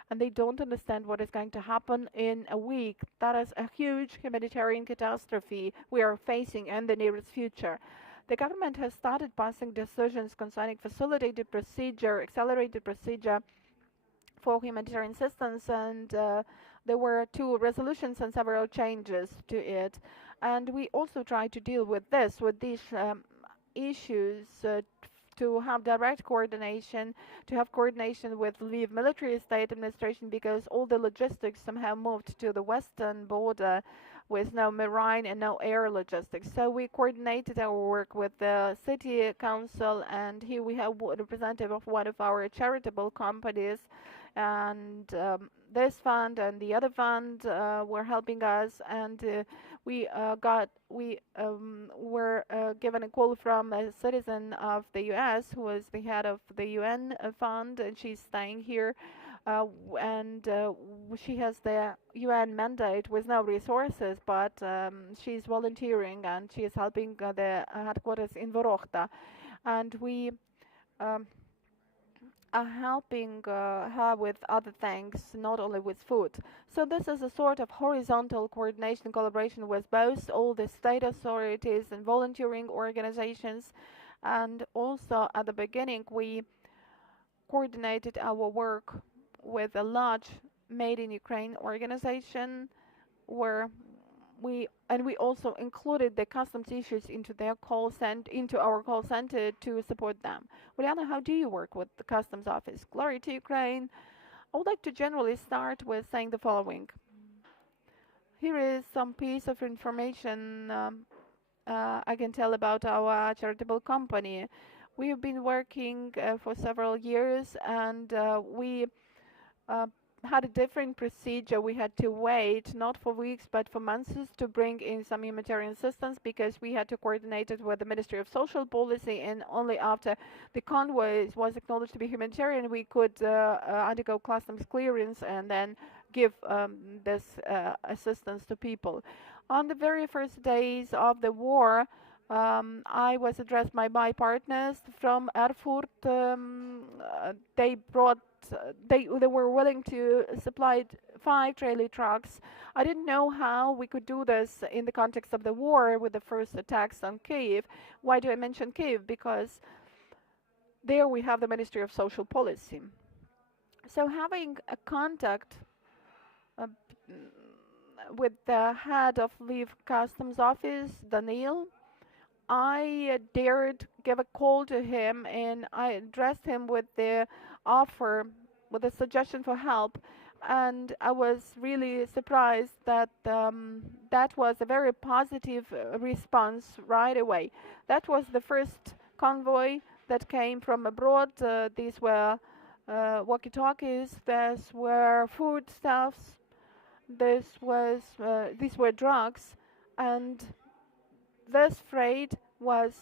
and they don't understand what is going to happen in a week. That is a huge humanitarian catastrophe we are facing in the nearest future. The government has started passing decisions concerning facilitated procedure, accelerated procedure for humanitarian assistance, and there were 2 resolutions and several changes to it. And we also try to deal with these issues, to have direct coordination, to have coordination with Lviv military state administration, because all the logistics somehow moved to the western border with no marine and no air logistics. So we coordinated our work with the city council, and here we have a representative of one of our charitable companies, and this fund and the other fund were helping us, and we were given a call from a citizen of the US who was the head of the UN fund, and she's staying here, and she has the UN mandate with no resources, but she's volunteering, and she is helping the headquarters in Verkhovna, and we are helping her with other things, not only with food. So this is a sort of horizontal coordination, collaboration with both all the state authorities and volunteering organizations, and also at the beginning we coordinated our work with a large Made in Ukraine organization, where we also included the customs issues into our call center to support them. Uliana, how do you work with the customs office? Glory to Ukraine. I would like to generally start with saying the following. Here is some piece of information I can tell about our charitable company. We have been working for several years, and we had a different procedure. We had to wait not for weeks but for months to bring in some humanitarian assistance, because we had to coordinate it with the Ministry of Social Policy, and only after the convoy was acknowledged to be humanitarian we could undergo customs clearance and then give this assistance to people. On the very first days of the war, I was addressed by my partners from Erfurt. They brought they were willing to supply 5 trailer trucks. I didn't know how we could do this in the context of the war with the first attacks on Kyiv. Why do I mention Kyiv? Because there we have the Ministry of Social Policy. So having a contact with the head of Lviv Customs office, Daniil, I dared give a call to him, and I addressed him with the offer, with a suggestion for help, and I was really surprised that that was a very positive response right away. That was the first convoy that came from abroad. These were walkie-talkies, these were foodstuffs, these were drugs, and this freight was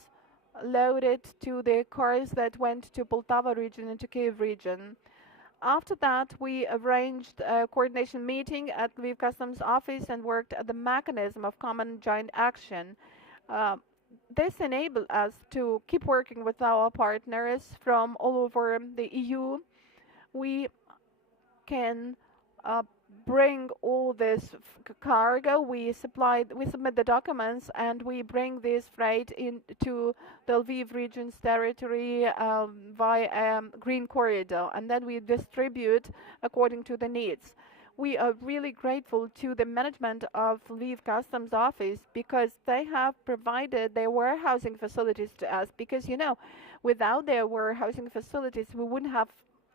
loaded to the cars that went to Poltava region and to Kyiv region. After that, we arranged a coordination meeting at Lviv Customs office and worked at the mechanism of common joint action. This enabled us to keep working with our partners from all over the EU. We can bring all this cargo, we submit the documents, and we bring this freight into the Lviv region's territory via green corridor, and then we distribute according to the needs. We are really grateful to the management of Lviv Customs office, because they have provided their warehousing facilities to us, because without their warehousing facilities we wouldn't have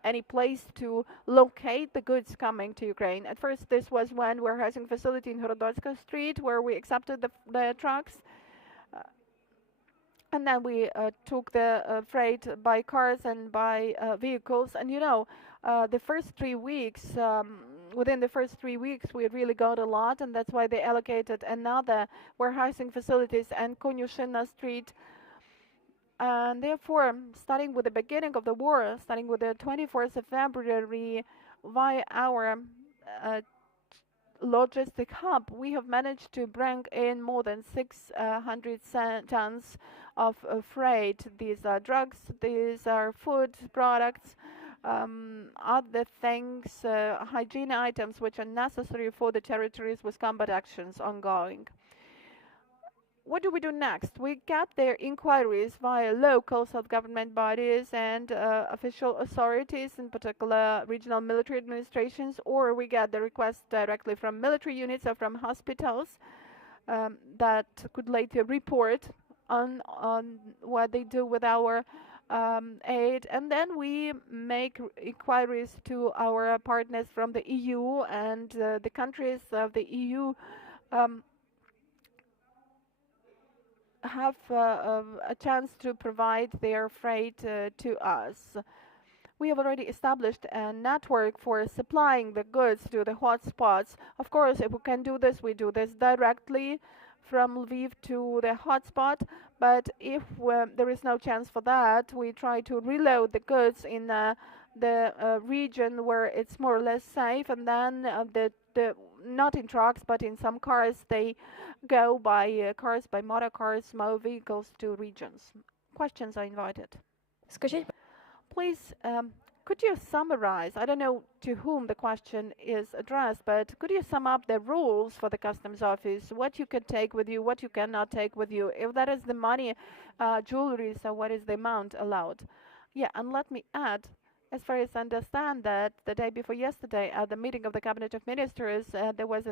any place to locate the goods coming to Ukraine. At first, this was one warehousing facility in Horodotska Street where we accepted the trucks, and then we took the freight by cars and by vehicles. And the first 3 weeks, within the first 3 weeks, we really got a lot, and that's why they allocated another warehousing facilities and Konyushina Street. And therefore, starting with the beginning of the war, starting with the 24th of February, via our logistic hub, we have managed to bring in more than 600 tons of freight. These are drugs, these are food products, other things, hygiene items which are necessary for the territories with combat actions ongoing. What do we do next? We get their inquiries via local self-government bodies and official authorities, in particular regional military administrations, or we get the requests directly from military units or from hospitals that could later report on what they do with our aid. And then we make inquiries to our partners from the EU, and the countries of the EU have a chance to provide their freight to us. We have already established a network for supplying the goods to the hotspots. Of course, if we can do this, we do this directly from Lviv to the hotspot, but if there is no chance for that, we try to reload the goods in the region where it's more or less safe, and then not in trucks but in some cars, they go by cars, by motor cars, small vehicles to regions. Questions are invited. Please, could you summarize, I don't know to whom the question is addressed, but could you sum up the rules for the customs office, what you can take with you, what you cannot take with you, if that is the money, jewelry, so what is the amount allowed? Yeah, and let me add, as far as I understand, that the day before yesterday at the meeting of the Cabinet of Ministers, there was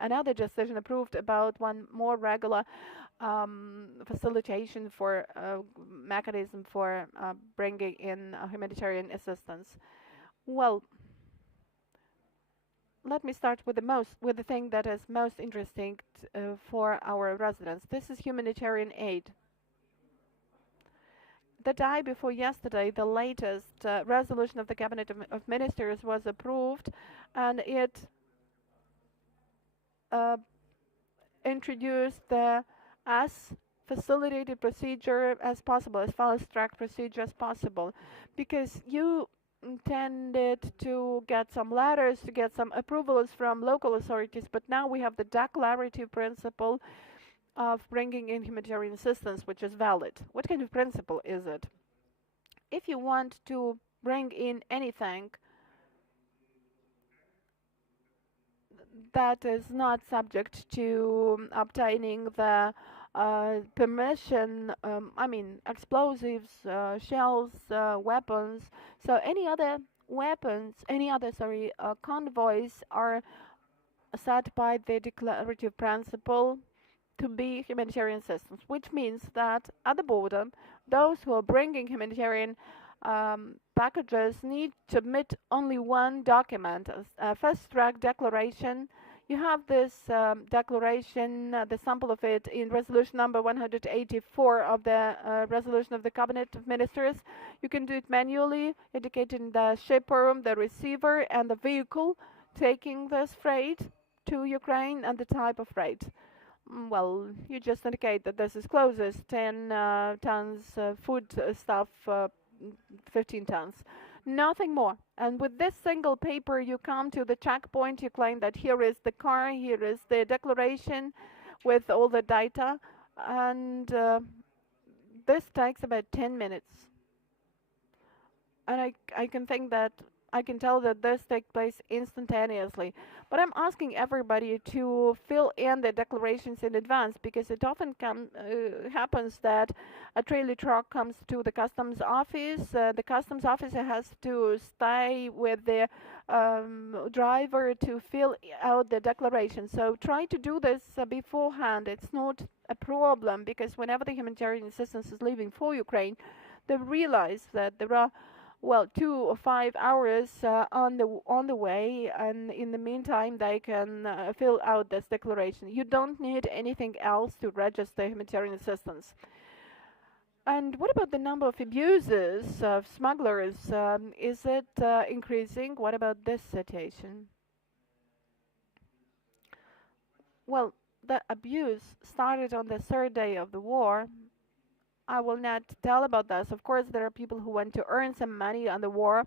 another decision approved about one more regular facilitation for mechanism for bringing in humanitarian assistance. Well, let me start with the thing that is most interesting for our residents. This is humanitarian aid. The day before yesterday, the latest resolution of the Cabinet of Ministers was approved, and it introduced the as facilitated procedure as possible, as fast-track procedure as possible, because you intended to get some letters, to get some approvals from local authorities, but now we have the declarative principle of bringing in humanitarian assistance, which is valid. What kind of principle is it? If you want to bring in anything that is not subject to obtaining the permission, I mean explosives, shells, weapons, so any other weapons, convoys are set by the declarative principle to be humanitarian assistance, which means that at the border, those who are bringing humanitarian packages need to submit only one document, a fast-track declaration. You have this declaration, the sample of it in resolution number 184 of the resolution of the Cabinet of Ministers. You can do it manually, indicating the shipper, the receiver, and the vehicle taking this freight to Ukraine and the type of freight. Well, you just indicate that this is closest 10 tons food stuff, 15 tons. Nothing more. And with this single paper, you come to the checkpoint, you claim that here is the car, here is the declaration with all the data, and this takes about 10 minutes. And I can tell that this takes place instantaneously. But I'm asking everybody to fill in the declarations in advance, because it often happens that a trailer truck comes to the customs office. The customs officer has to stay with the driver to fill out the declaration. So try to do this beforehand. It's not a problem, because whenever the humanitarian assistance is leaving for Ukraine, they realize that there are 2 or 5 hours on the way, and in the meantime they can fill out this declaration. You don't need anything else to register humanitarian assistance. And what about the number of abuses of smugglers? Is it increasing? What about this situation? Well, the abuse started on the 3rd day of the war. I will not tell about this. Of course, there are people who want to earn some money on the war.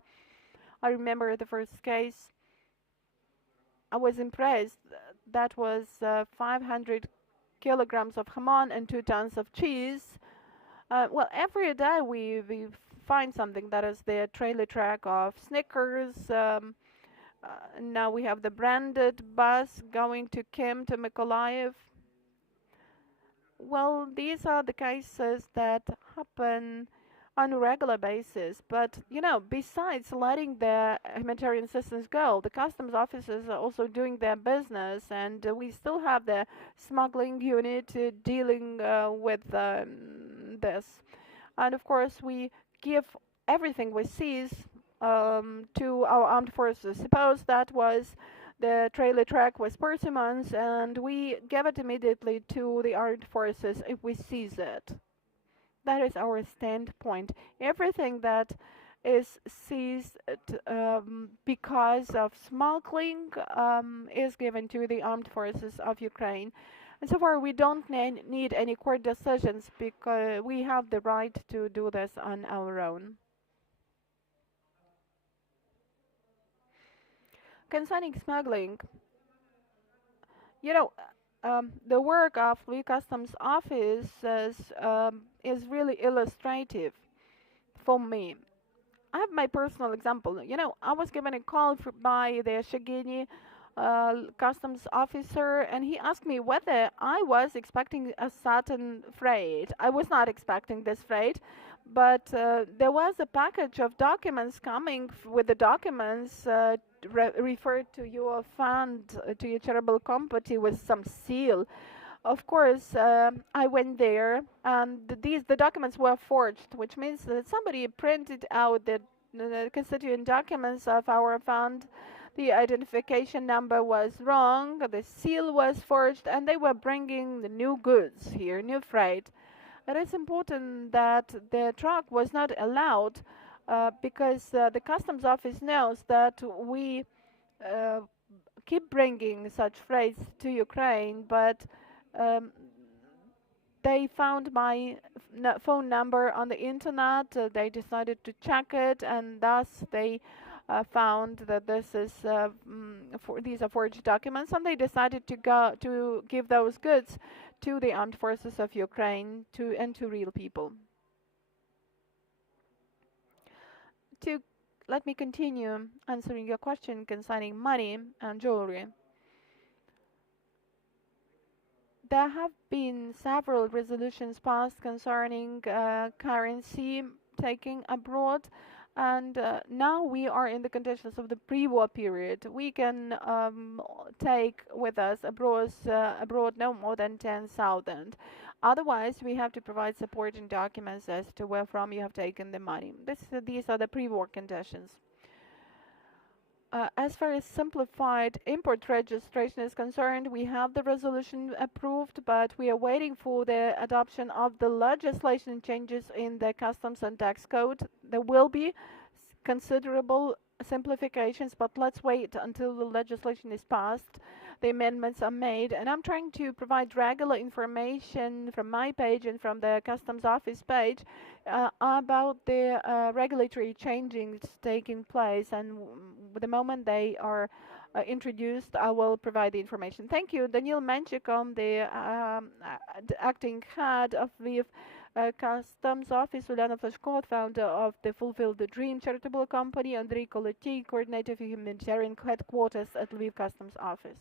I remember the first case. I was impressed. That was 500 kilograms of hamon and 2 tons of cheese. Well, every day we find something. That is the trailer track of Snickers. Now we have the branded bus going to Kim, to Mykolaiv. Well, these are the cases that happen on a regular basis. But, besides letting the humanitarian assistance go, the customs officers are also doing their business, and we still have the smuggling unit dealing with this. And, of course, we give everything we seize to our armed forces. Suppose that was the trailer track with persimmons, and we give it immediately to the armed forces if we seize it. That is our standpoint. Everything that is seized because of smuggling is given to the armed forces of Ukraine. And so far we don't need any court decisions, because we have the right to do this on our own. Concerning smuggling, the work of Lviv Customs office is really illustrative for me. I have my personal example. I was given a call by the Shagini customs officer, and he asked me whether I was expecting a certain freight. I was not expecting this freight, but there was a package of documents coming with the documents referred to your fund, to your charitable company, with some seal. Of course, I went there, and the documents were forged, which means that somebody printed out the constituent documents of our fund. The identification number was wrong, the seal was forged, and they were bringing the new goods here, new freight. It is important that the truck was not allowed because the customs office knows that we uh, keep bringing such freights to Ukraine, but um, they found my phone number on the internet. They decided to check it, and thus they found that these are forged documents, and they decided to give those goods to the armed forces of Ukraine and to real people. Let me continue answering your question concerning money and jewelry. There have been several resolutions passed concerning currency taking abroad, and now we are in the conditions of the pre-war period. We can take with us abroad no more than 10,000. Otherwise, we have to provide supporting documents as to where from you have taken the money. These are the pre-war conditions. As far as simplified import registration is concerned, we have the resolution approved, but we are waiting for the adoption of the legislation changes in the customs and tax code. There will be considerable simplifications, but let's wait until the legislation is passed, the amendments are made, and I'm trying to provide regular information from my page and from the customs office page about the regulatory changes taking place, and the moment they are introduced, I will provide the information. Thank you. Daniil Menshykov, the acting head of Lviv Customs Office, Uliana Flyshko, founder of the Fulfill the Dream charitable company, Andrii, Kolotii, coordinator of Humanitarian headquarters at Lviv Customs Office.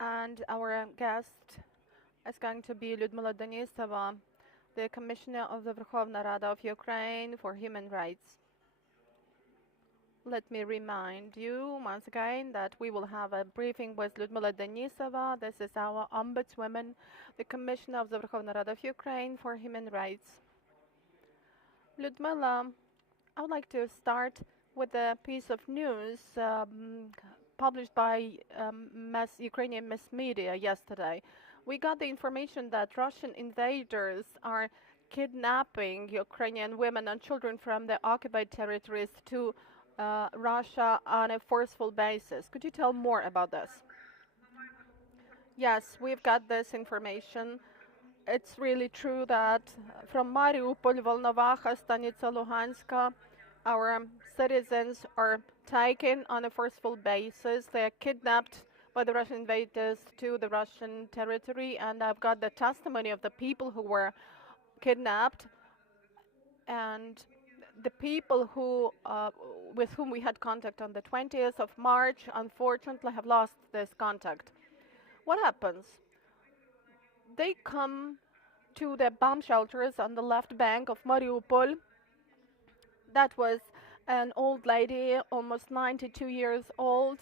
And our guest is going to be Lyudmyla Denisova, the Commissioner of the Verkhovna Rada of Ukraine for Human Rights. Let me remind you once again that we will have a briefing with Lyudmyla Denisova. This is our ombudswoman, the Commissioner of the Verkhovna Rada of Ukraine for Human Rights. Lyudmyla, I would like to start with a piece of news published by Ukrainian mass media yesterday. We got the information that Russian invaders are kidnapping Ukrainian women and children from the occupied territories to Russia on a forceful basis. Could you tell more about this? Yes, we've got this information. It's really true that from Mariupol, Volnovakha, Stanitsa Luhanska, our citizens are taken on a forceful basis. They are kidnapped by the Russian invaders to the Russian territory, and I've got the testimony of the people who were kidnapped, and the people who with whom we had contact on the 20th of March, unfortunately, have lost this contact. What happens? They come to the bomb shelters on the left bank of Mariupol. That was an old lady, almost 92 years old,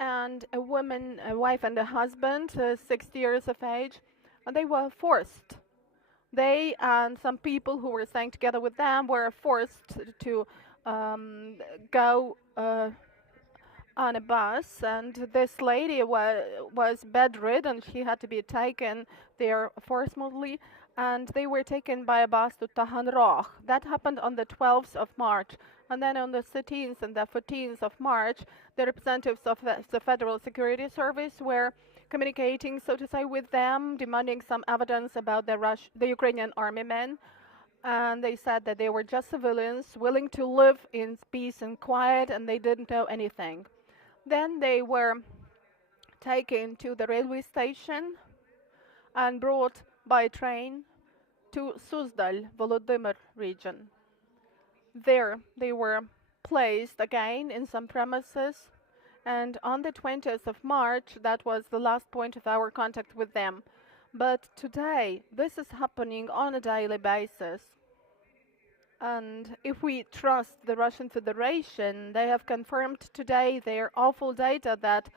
and a woman, a wife and a husband, 60 years of age, and they were forced. They and some people who were staying together with them were forced to go on a bus, and this lady was bedridden. She had to be taken there forcibly, and they were taken by a bus to Tahanrog. That happened on the 12th of March. And then on the 13th and the 14th of March, the representatives of the Federal Security Service were communicating, so to say, with them, demanding some evidence about the Ukrainian army men. And they said that they were just civilians willing to live in peace and quiet, and they didn't know anything. Then they were taken to the railway station and brought by train to Suzdal, Volodymyr region. There they were placed again in some premises, and on the 20th of March, that was the last point of our contact with them. But today, this is happening on a daily basis. And if we trust the Russian Federation, they have confirmed today their awful data that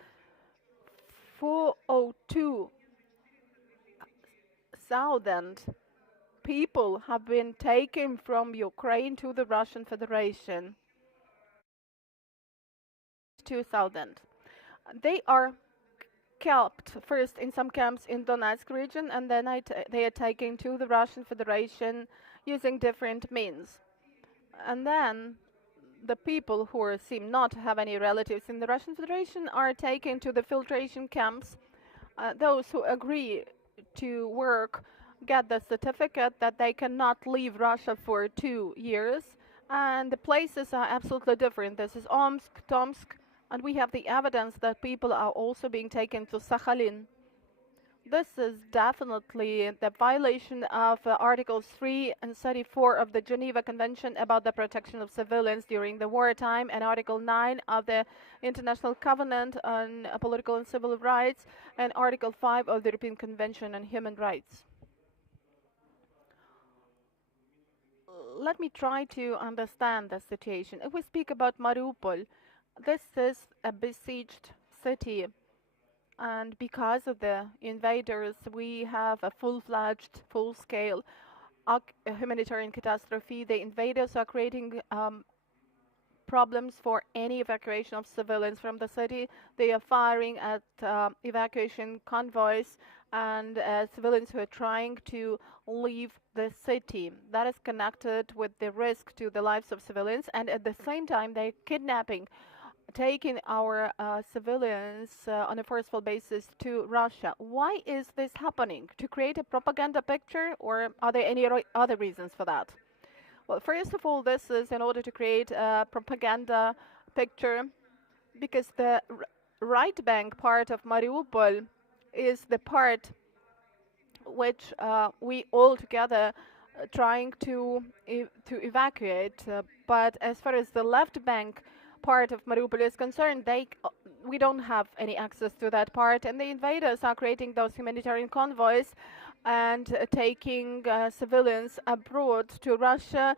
402,000 people have been taken from Ukraine to the Russian Federation. 2,000. They are kept first in some camps in Donetsk region, and then they are taken to the Russian Federation using different means. And then the people who seem not to have any relatives in the Russian Federation are taken to the filtration camps. Those who agree to work get the certificate that they cannot leave Russia for 2 years, and the places are absolutely different. This is Omsk, Tomsk, and we have the evidence that people are also being taken to Sakhalin. This is definitely the violation of Articles 3 and 34 of the Geneva Convention about the protection of civilians during the wartime, and Article 9 of the International Covenant on Political and Civil Rights, and Article 5 of the European Convention on Human Rights. Let me try to understand the situation. If we speak about Mariupol, this is a besieged city, and because of the invaders, we have a full-fledged, full-scale humanitarian catastrophe. The invaders are creating problems for any evacuation of civilians from the city. They are firing at evacuation convoys and civilians who are trying to leave the city. That is connected with the risk to the lives of civilians, and at the same time they're kidnapping, taking our civilians on a forceful basis to Russia. Why is this happening? To create a propaganda picture, or are there any other reasons for that? Well, first of all, this is in order to create a propaganda picture, because the right bank part of Mariupol is the part which we all together trying to evacuate. But as far as the left bank part of Mariupol is concerned, we don't have any access to that part, and the invaders are creating those humanitarian convoys and taking civilians abroad to Russia,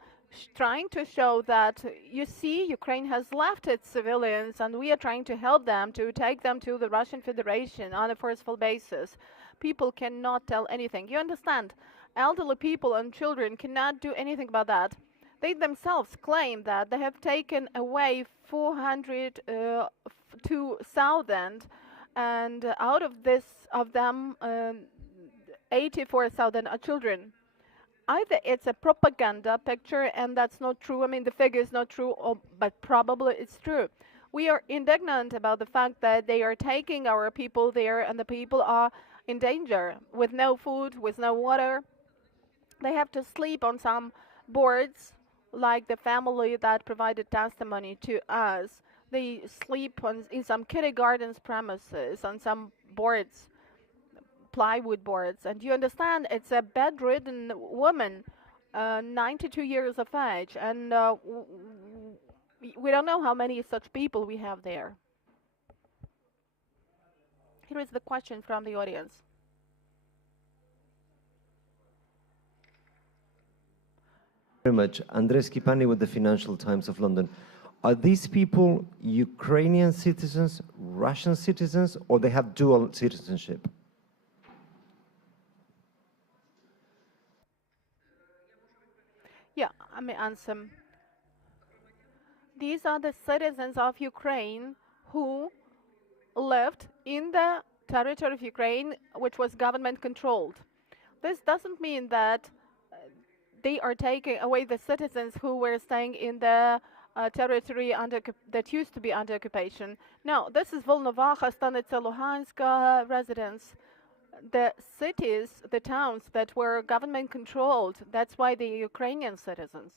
trying to show that, you see, Ukraine has left its civilians and we are trying to help them to take them to the Russian Federation on a forceful basis. People cannot tell anything. You understand? Elderly people and children cannot do anything about that. They themselves claim that they have taken away 402,000, and out of them, 84,000 are children. Either it's a propaganda picture and that's not true, I mean the figure is not true, but probably it's true. We are indignant about the fact that they are taking our people there and the people are in danger with no food, with no water. They have to sleep on some boards, like the family that provided testimony to us. They sleep in some kindergarten's premises, on some boards, plywood boards. And you understand, it's a bedridden woman, 92 years of age, and we don't know how many such people we have there. Here is the question from the audience. Very much. Andrei Skipani with the Financial Times of London. Are these people Ukrainian citizens, Russian citizens, or they have dual citizenship? Yeah, I may answer. These are the citizens of Ukraine who lived in the territory of Ukraine, which was government controlled. This doesn't mean that they are taking away the citizens who were staying in the territory that used to be under occupation. No, this is Volnovakha, Stanitsa Luhanska residents. The cities, the towns that were government controlled, that's why they're Ukrainian citizens.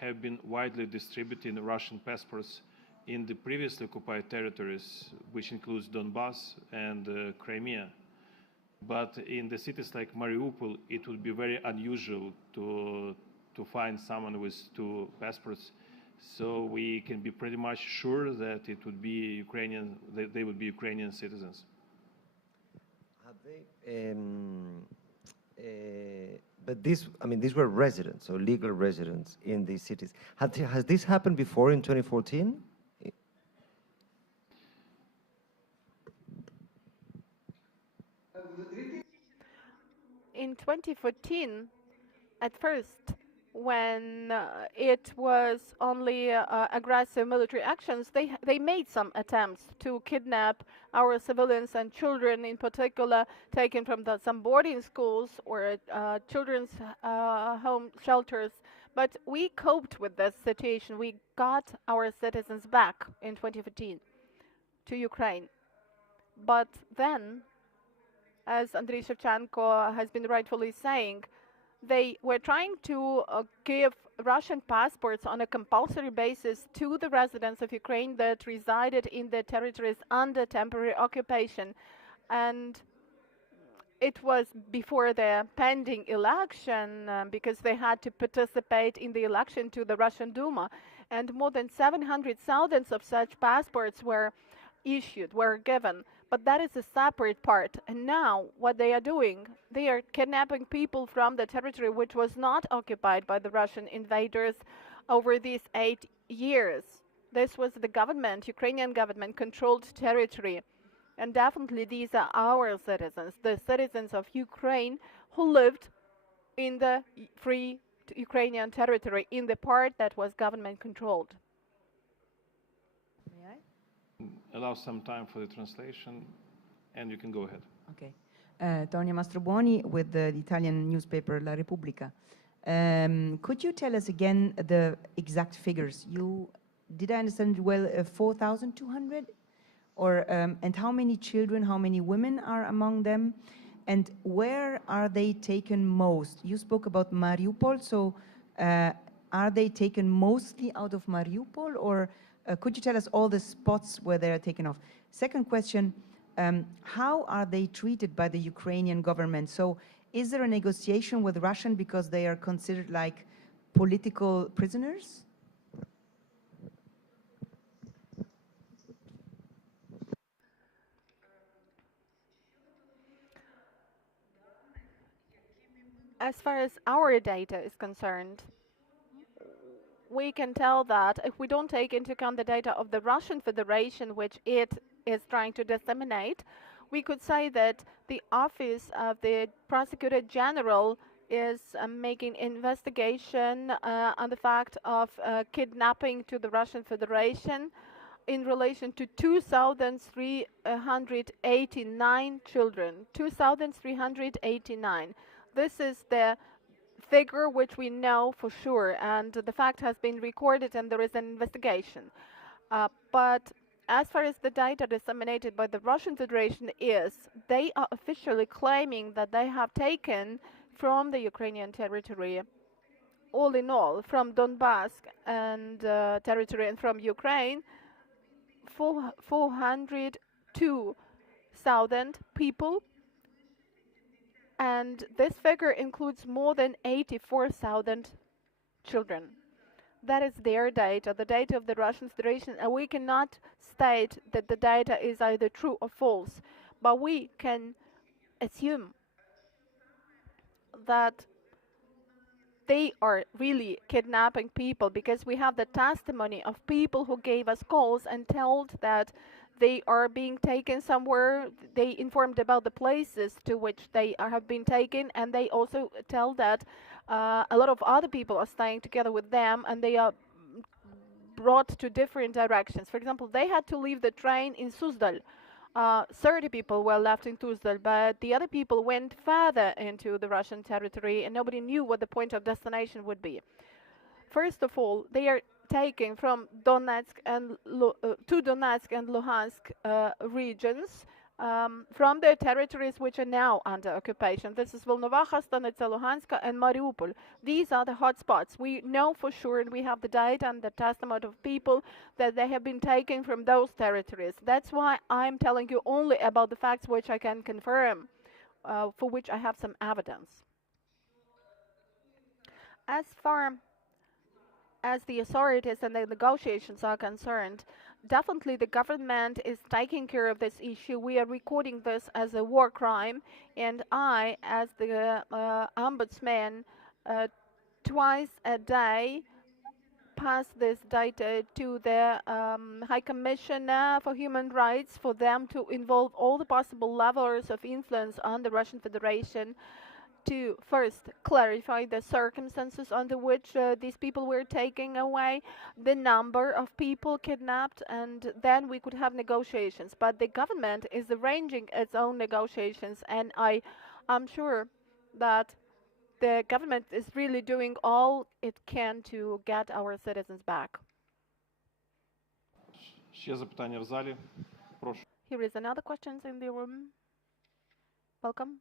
Have been widely distributed in Russian passports in the previously occupied territories, which includes Donbass and Crimea. But in the cities like Mariupol, it would be very unusual to find someone with two passports. So we can be pretty much sure that it would be Ukrainian, they would be Ukrainian citizens. Have they, but these were residents, so legal residents in these cities. Has this happened before in 2014? In 2014, at first, when it was only aggressive military actions, they made some attempts to kidnap our civilians and children, in particular, taken from some boarding schools or children's home shelters. But we coped with this situation. We got our citizens back in 2015 to Ukraine. But then, as Andriy Shevchenko has been rightfully saying, they were trying to give Russian passports on a compulsory basis to the residents of Ukraine that resided in the territories under temporary occupation. And it was before the pending election, because they had to participate in the election to the Russian Duma. And more than 700,000 of such passports were issued, were given. But that is a separate part. And now what they are doing, they are kidnapping people from the territory which was not occupied by the Russian invaders over these 8 years. This was the government, Ukrainian government controlled territory. And definitely these are our citizens, the citizens of Ukraine who lived in the free Ukrainian territory, in the part that was government controlled. Allow some time for the translation, and you can go ahead. Okay. Tonia Mastrobuoni with the Italian newspaper La Repubblica. Could you tell us again the exact figures? Did I understand well, 4,200? Or, and how many children, how many women are among them? And where are they taken most? You spoke about Mariupol, so are they taken mostly out of Mariupol, or could you tell us all the spots where they are taken off? Second question, how are they treated by the Ukrainian government? So Is there a negotiation with Russian because they are considered like political prisoners? As far as our data is concerned, we can tell that if we don't take into account the data of the Russian Federation, which it is trying to disseminate, we could say that the Office of the Prosecutor General is making investigation on the fact of kidnapping to the Russian Federation in relation to 2,389 children. 2,389. This is the figure which we know for sure, and the fact has been recorded and there is an investigation. But as far as the data disseminated by the Russian Federation is, they are officially claiming that they have taken from the Ukrainian territory, all in all, from Donbass and territory and from Ukraine, 402,000 people, and this figure includes more than 84,000 children. That is their data, the data of the Russian Federation, and we cannot state that the data is either true or false, but we can assume that they are really kidnapping people because we have the testimony of people who gave us calls and told that they are being taken somewhere. They informed about the places to which they have been taken, and they also tell that a lot of other people are staying together with them, and they are brought to different directions. For example, they had to leave the train in Suzdal. 30 people were left in Suzdal, but the other people went further into the Russian territory, and nobody knew what the point of destination would be. First of all, they are taken from Donetsk and to Donetsk and Luhansk regions from their territories which are now under occupation. This is Volnovakha, Stanitsa Luhanska, and Mariupol. These are the hotspots. We know for sure, and we have the data and the testimony of people that they have been taken from those territories. That's why I'm telling you only about the facts which I can confirm, for which I have some evidence. As far as the authorities and the negotiations are concerned, definitely the government is taking care of this issue. We are recording this as a war crime, and I, as the ombudsman, twice a day pass this data to the High Commissioner for Human Rights for them to involve all the possible levels of influence on the Russian Federation to first clarify the circumstances under which these people were taken away, the number of people kidnapped, and then we could have negotiations. But the government is arranging its own negotiations, and I'm sure that the government is really doing all it can to get our citizens back. Ще запитання в залі. Прошу. Here is another question in the room. Welcome.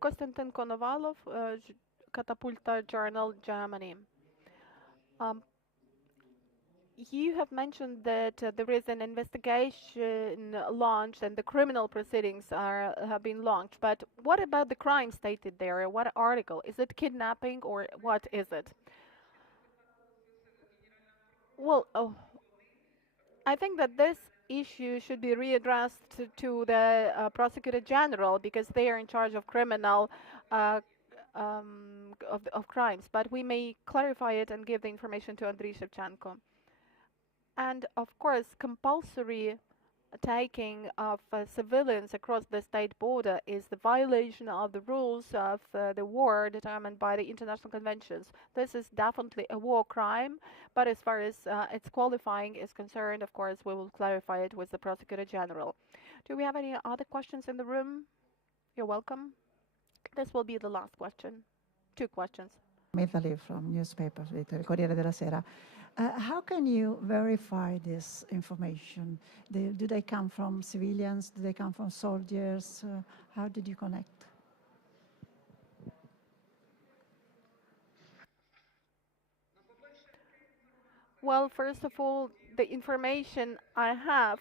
Konstantin Konovalov, Catapulta Journal, Germany. You have mentioned that there is an investigation launched and the criminal proceedings have been launched, but what about the crime stated there? What article? Is it kidnapping or what is it? Well, I think that this issue should be readdressed to the Prosecutor General because they are in charge of criminal of crimes, but we may clarify it and give the information to Andriy Shevchenko. And of course, compulsory taking of civilians across the state border is the violation of the rules of the war determined by the international conventions. This is definitely a war crime, but as far as its qualifying is concerned, of course, we will clarify it with the Prosecutor General. Do we have any other questions in the room? You're welcome. This will be the last question. 2 questions. Italy from newspapers, Italy, Corriere della Sera. How can you verify this information? Do they come from civilians? Do they come from soldiers? How did you connect? Well, first of all, the information I have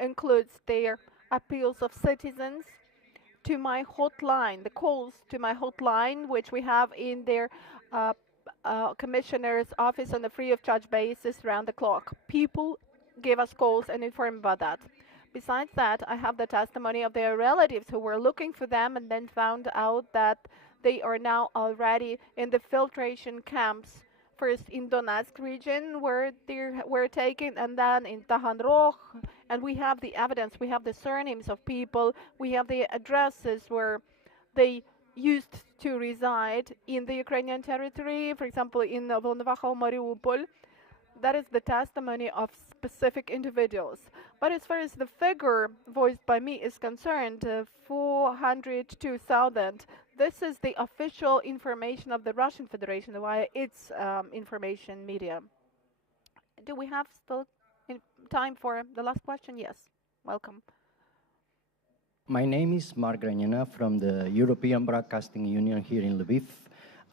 includes their appeals of citizens to my hotline, the calls to my hotline, which we have in their uh, commissioner's office on a free of charge basis around the clock. People give us calls and inform about that. Besides that, I have the testimony of their relatives who were looking for them and then found out that they are now already in the filtration camps, first in Donetsk region where they were taken, and then in Tahanrog. And we have the evidence, we have the surnames of people, we have the addresses where they used to reside in the Ukrainian territory, for example, in Volnovakha, Mariupol. That is the testimony of specific individuals. But as far as the figure voiced by me is concerned, 402,000, this is the official information of the Russian Federation via its information media. Do we have still time for the last question? Yes. Welcome. My name is Mark Granina from the European Broadcasting Union here in Lviv.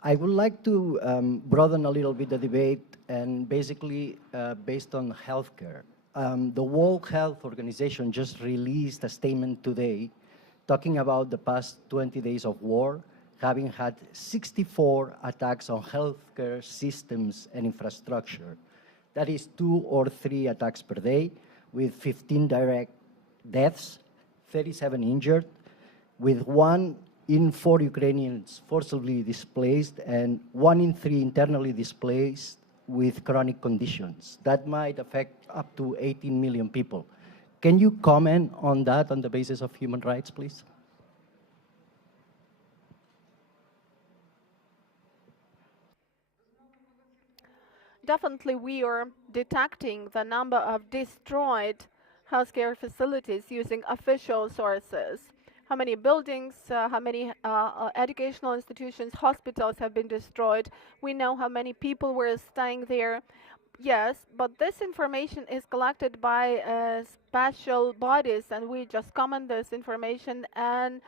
I would like to broaden a little bit the debate and basically based on healthcare. The World Health Organization just released a statement today talking about the past 20 days of war, having had 64 attacks on healthcare systems and infrastructure. That is 2 or 3 attacks per day, with 15 direct deaths, 37 injured, with 1 in 4 Ukrainians forcibly displaced and 1 in 3 internally displaced with chronic conditions. That might affect up to 18 million people. Can you comment on that on the basis of human rights, please? Definitely, we are detecting the number of destroyed healthcare facilities using official sources. How many buildings, how many educational institutions, hospitals have been destroyed. We know how many people were staying there. Yes, but this information is collected by special bodies, and we just comment this information and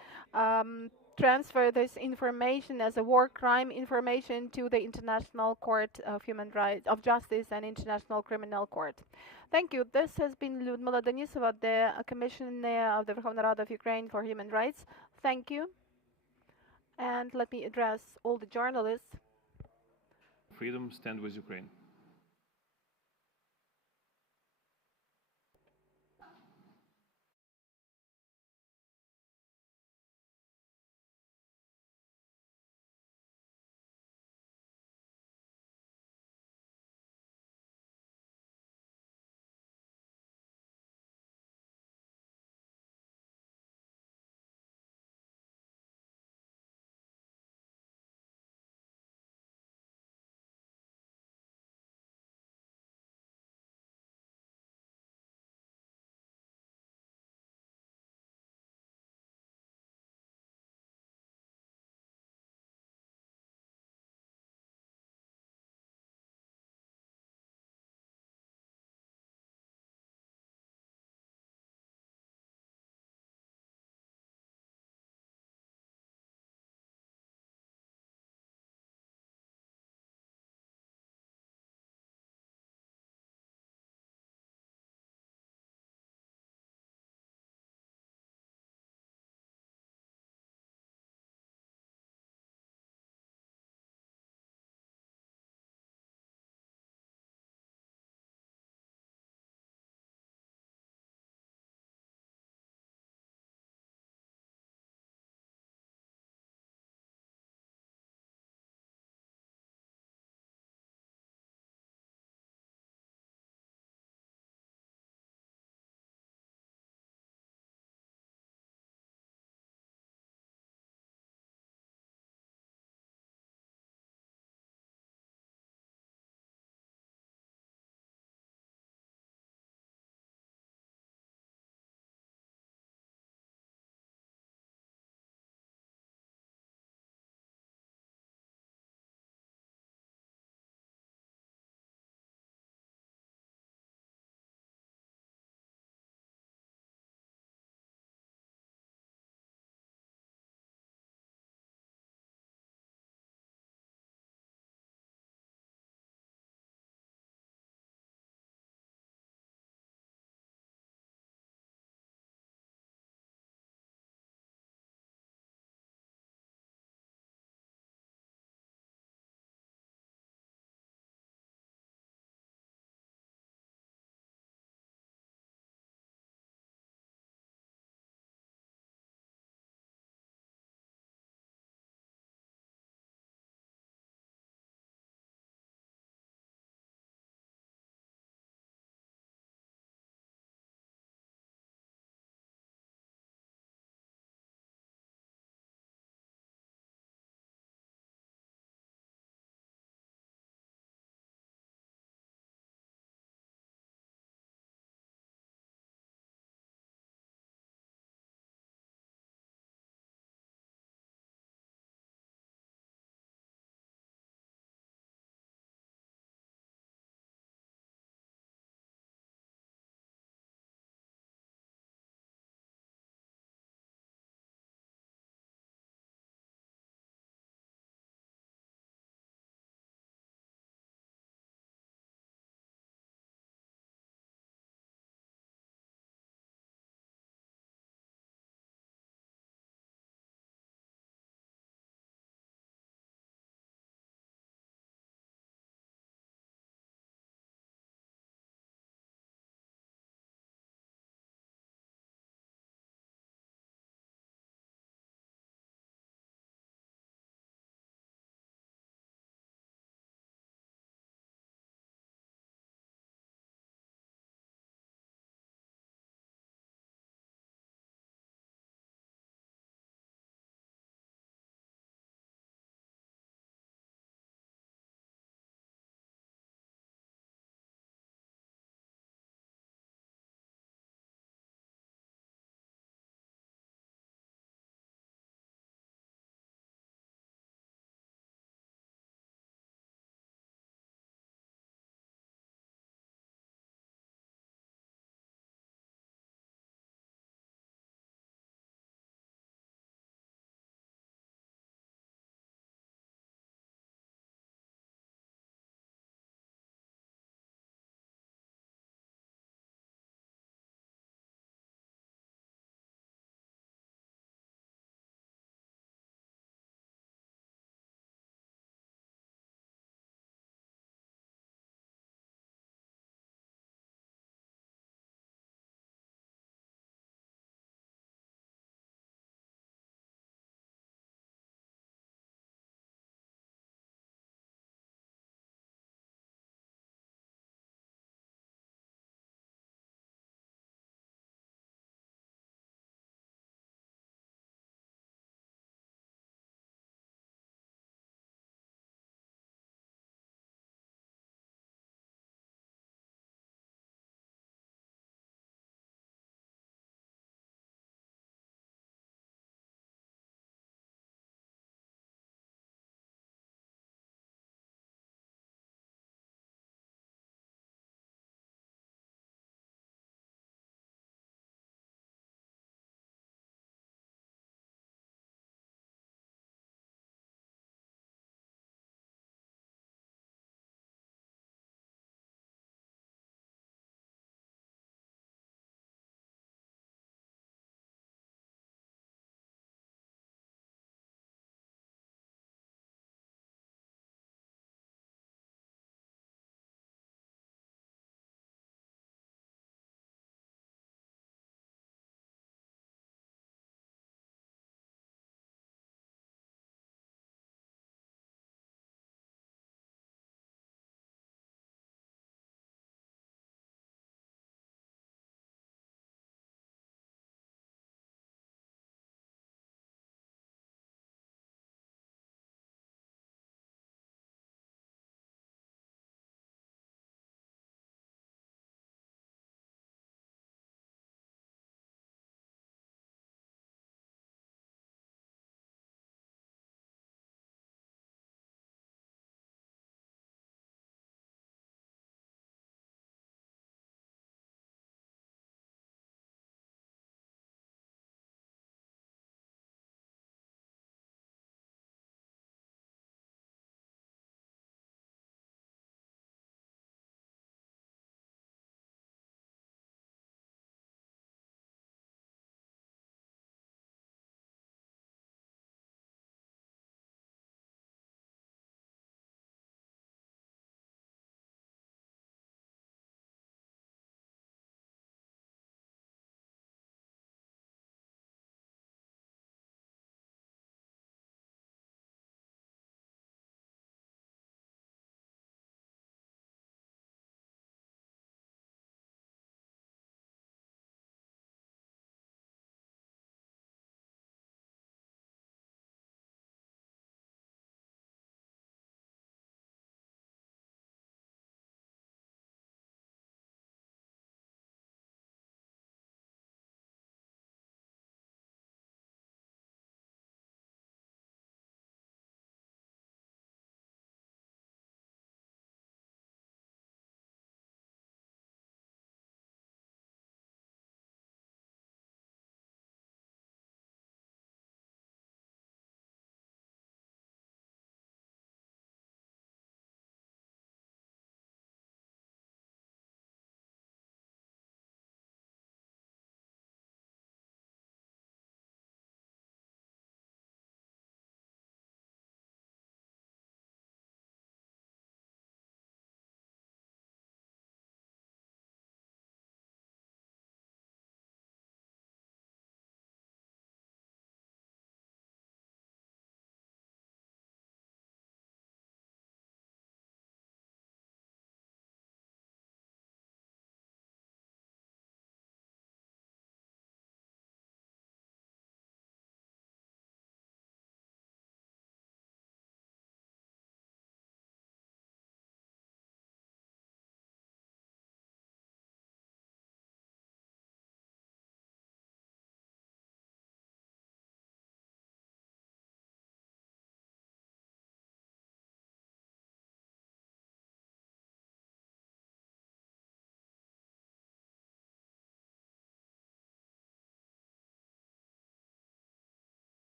transfer this information as a war crime information to the International Court of Human Rights, of Justice and International Criminal Court. Thank you. This has been Lyudmyla Denisova, the Commissioner of the Verkhovna Rada of Ukraine for Human Rights. Thank you. And let me address all the journalists. Freedom, stand with Ukraine.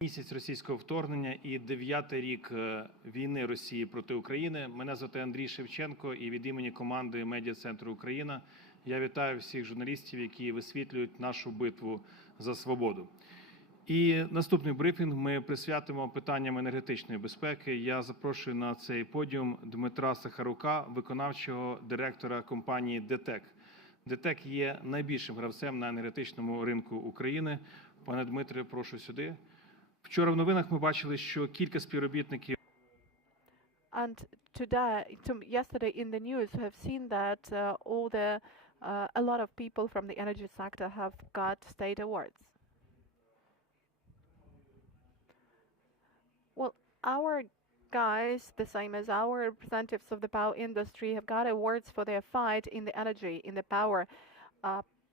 Місяць російського вторгнення і 9-й рік війни Росії проти України. Мене звати Андрій Шевченко, і від імені команди Медіа-центру Україна я вітаю всіх журналістів, які висвітлюють нашу битву за свободу. І наступний брифінг ми присвятимо питанням енергетичної безпеки. Я запрошую на цей подіум Дмитра Сахарука, виконавчого директора компанії DTEK. DTEK є найбільшим гравцем на енергетичному ринку України. Пане Дмитре, прошу сюди. Вчора в новинах ми бачили, що кілька співробітників And yesterday in the news, we have seen that a lot of people from the energy sector have got state awards. Well, our guys, the same as our representatives of the power industry, have got awards for their fight in the energy, in the power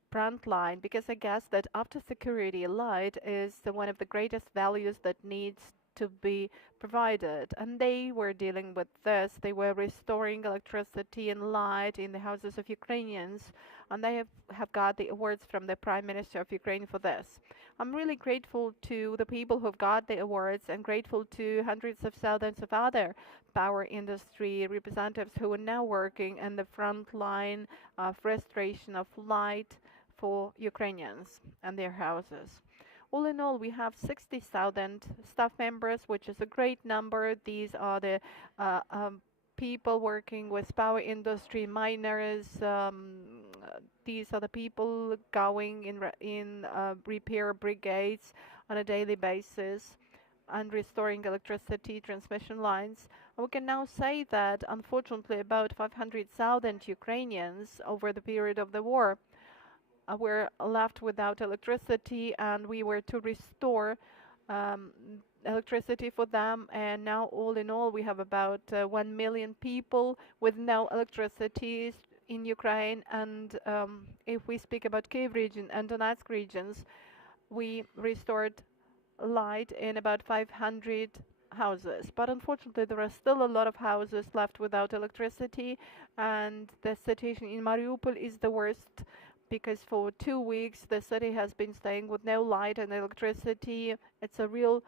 front line, because I guess that after security, light is one of the greatest values that needs to be provided. And they were dealing with this. They were restoring electricity and light in the houses of Ukrainians, and they have got the awards from the Prime Minister of Ukraine for this. I'm really grateful to the people who've got the awards, and grateful to hundreds of thousands of other power industry representatives who are now working in the front line of restoration of light for Ukrainians and their houses. All in all, we have 60,000 staff members, which is a great number. These are the people working with power industry, miners. These are the people going in repair brigades on a daily basis and restoring electricity transmission lines. And we can now say that, unfortunately, about 500,000 Ukrainians over the period of the war were left without electricity, and we were to restore electricity for them. And now, all in all, we have about 1 million people with no electricity in Ukraine. And if we speak about Kyiv region and Donetsk regions, we restored light in about 500 houses. But unfortunately, there are still a lot of houses left without electricity, and the situation in Mariupol is the worst, because for 2 weeks the city has been staying with no light and electricity. It's a really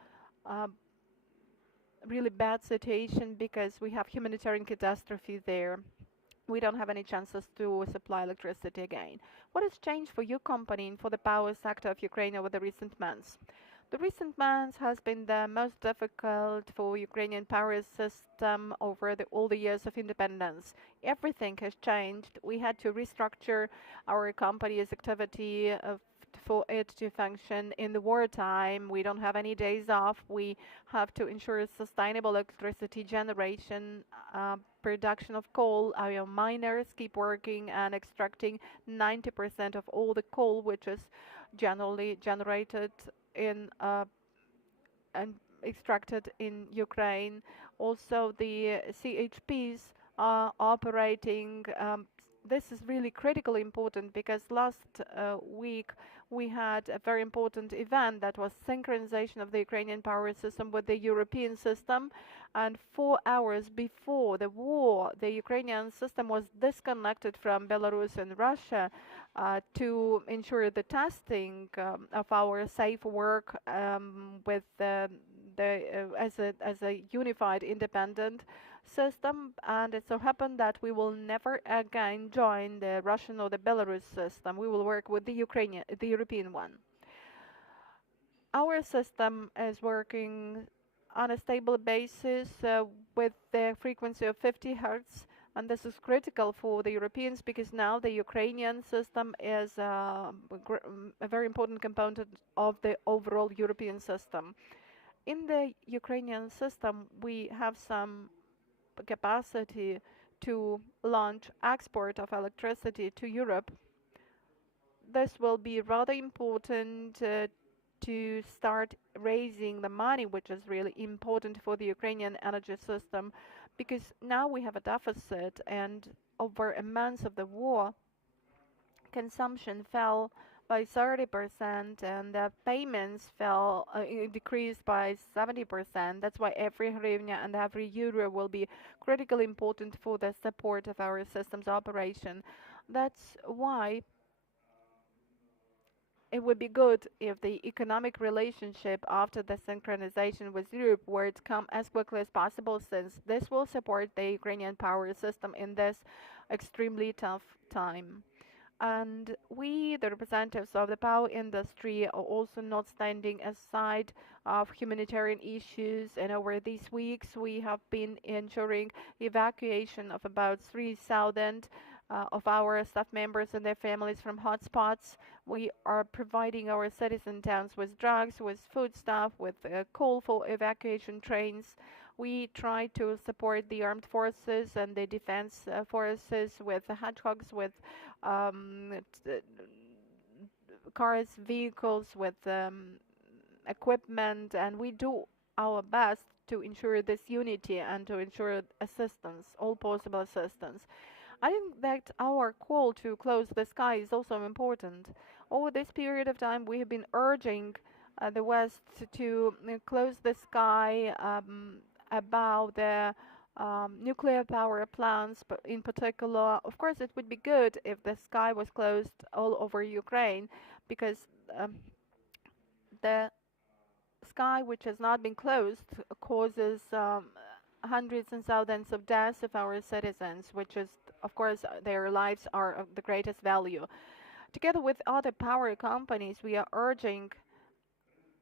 bad situation, because we have humanitarian catastrophe there. We don't have any chances to supply electricity again. What has changed for your company and for the power sector of Ukraine over the recent months? The recent months has been the most difficult for Ukrainian power system over all the years of independence. Everything has changed. We had to restructure our company's activity for it to function in the wartime. We don't have any days off. We have to ensure sustainable electricity generation, production of coal. Our miners keep working and extracting 90% of all the coal, which is generally generated and extracted in Ukraine. Also, the CHPs are operating. This is really critically important, because last week we had a very important event that was synchronization of the Ukrainian power system with the European system. And 4 hours before the war, the Ukrainian system was disconnected from Belarus and Russia to ensure the testing of our safe work with as a unified independent system. And it so happened that we will never again join the Russian or the Belarus system. We will work with the European one. Our system is working on a stable basis with the frequency of 50 hertz, and this is critical for the Europeans, because now the Ukrainian system is a very important component of the overall European system. In the Ukrainian system, we have some capacity to launch export of electricity to Europe. This will be rather important to start raising the money, which is really important for the Ukrainian energy system, because now we have a deficit, and over a month of the war, consumption fell by 30%, and the payments decreased by 70%. That's why every hryvnia and every euro will be critically important for the support of our system's operation. That's why it would be good if the economic relationship after the synchronization with Europe were to come as quickly as possible, since this will support the Ukrainian power system in this extremely tough time. And we, the representatives of the power industry, are also not standing aside of humanitarian issues. And over these weeks, we have been ensuring evacuation of about 3,000 of our staff members and their families from hotspots. We are providing our citizen towns with drugs, with foodstuff, with coal for evacuation trains. We try to support the armed forces and the defense forces with hedgehogs, with cars, vehicles, with equipment, and we do our best to ensure this unity and to ensure assistance, all possible assistance. I think that our call to close the sky is also important. Over this period of time, we have been urging the West to close the sky about the nuclear power plants, but in particular, of course, it would be good if the sky was closed all over Ukraine, because the sky which has not been closed causes hundreds and thousands of deaths of our citizens, which is, of course, their lives are of the greatest value. Together with other power companies, we are urging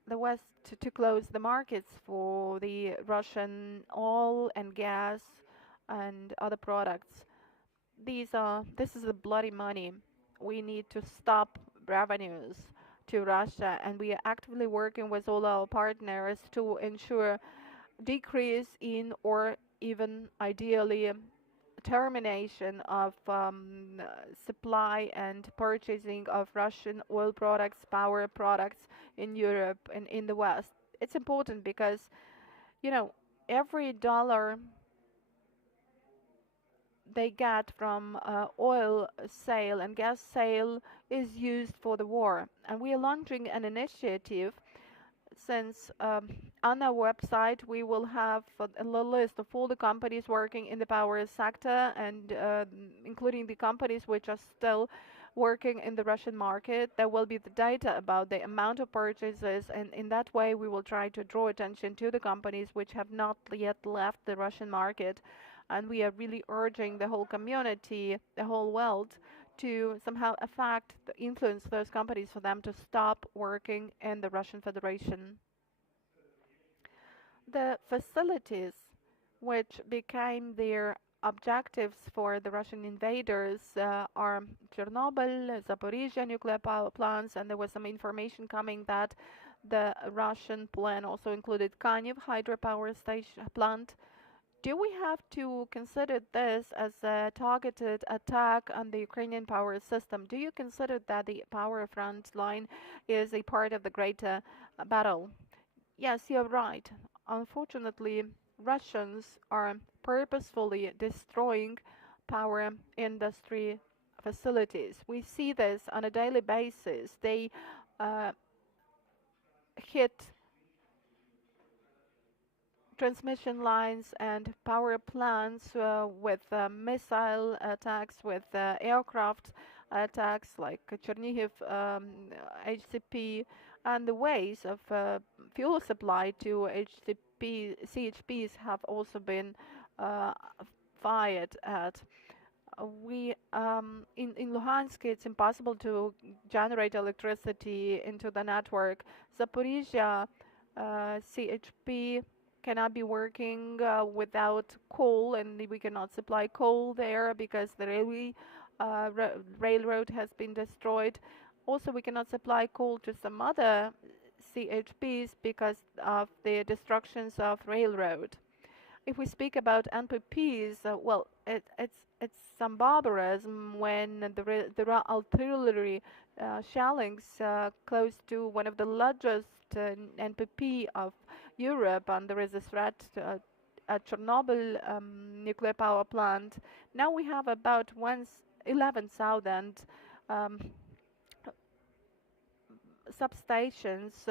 the West to close the markets for the Russian oil and gas and other products. This is the bloody money. We need to stop revenues to Russia, and we are actively working with all our partners to ensure decrease in, or even ideally termination of supply and purchasing of Russian oil products, power products in Europe and in the West. It's important because, you know, every dollar they get from oil sale and gas sale is used for the war. And we are launching an initiative, since on our website we will have a list of all the companies working in the power sector, and including the companies which are still working in the Russian market. There will be the data about the amount of purchases, and in that way we will try to draw attention to the companies which have not yet left the Russian market. And we are really urging the whole community, the whole world, to somehow influence those companies for them to stop working in the Russian Federation. The facilities which became their objectives for the Russian invaders are Chernobyl, Zaporizhia nuclear power plants, and there was some information coming that the Russian plan also included Kaniv hydropower station plant. Do we have to consider this as a targeted attack on the Ukrainian power system? Do you consider that the power front line is a part of the greater battle? Yes, you're right. Unfortunately, Russians are purposefully destroying power industry facilities. We see this on a daily basis. They hit transmission lines and power plants with missile attacks, with aircraft attacks like Chernihiv HCP, and the ways of fuel supply to CHPs have also been fired at. In Luhansk, it's impossible to generate electricity into the network. Zaporizhia CHP cannot be working without coal, and we cannot supply coal there because the railroad has been destroyed. Also, we cannot supply coal to some other CHPs because of the destructions of railroad. If we speak about NPPs, well, it's some barbarism when there are artillery shellings close to one of the largest NPP of Europe, and there is a threat at Chernobyl nuclear power plant. Now we have about 11,000 substations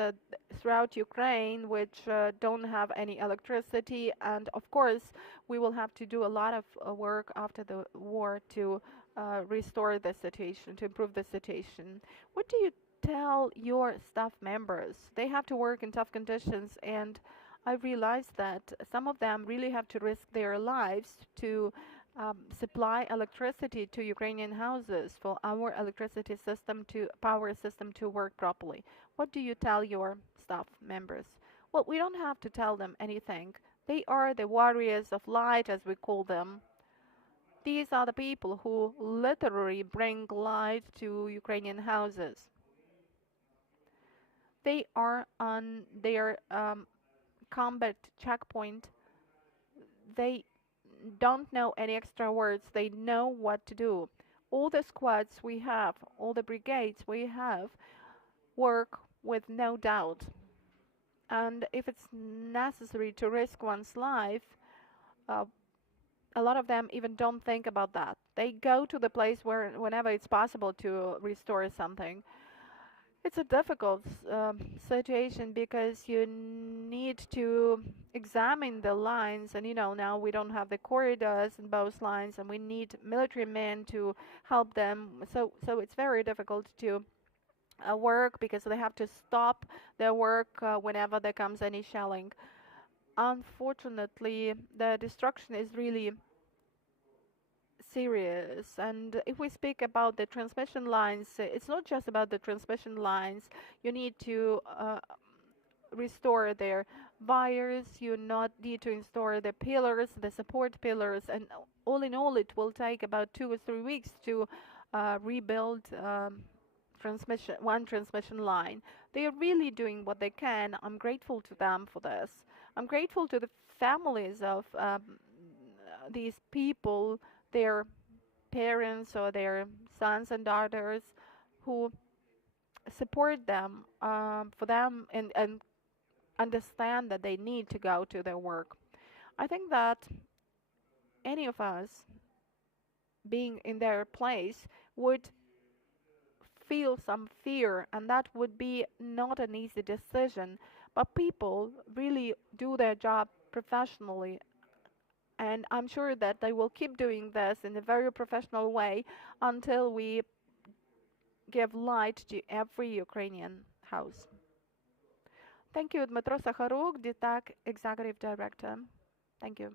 throughout Ukraine which don't have any electricity, and of course we will have to do a lot of work after the war to restore the situation, to improve the situation. What do you tell your staff members? They have to work in tough conditions, and I realized that some of them really have to risk their lives to supply electricity to Ukrainian houses for our electricity system to power system to work properly. What do you tell your staff members? Well, we don't have to tell them anything. They are the warriors of light, as we call them. These are the people who literally bring light to Ukrainian houses. They are on their combat checkpoint. They don't know any extra words. They know what to do. All the squads we have, all the brigades we have, work with no doubt. And if it's necessary to risk one's life, a lot of them even don't think about that. They go to the place where, whenever it's possible to restore something. It's a difficult situation because you need to examine the lines, and now we don't have the corridors in both lines, and we need military men to help them. So it's very difficult to work because they have to stop their work whenever there comes any shelling. Unfortunately, the destruction is really serious. And if we speak about the transmission lines, it's not just about the transmission lines. You need to restore their wires, you not need to install the pillars, the support pillars, and all in all it will take about 2 or 3 weeks to rebuild one transmission line. They are really doing what they can. I'm grateful to them for this. I'm grateful to the families of these people, their parents or their sons and daughters who support them for them and understand that they need to go to their work. I think that any of us being in their place would feel some fear, and that would be not an easy decision, but people really do their job professionally, and I'm sure that they will keep doing this in a very professional way until we give light to every Ukrainian house. Thank you, Dmytro Sakharuk, DTEK Executive Director. Thank you.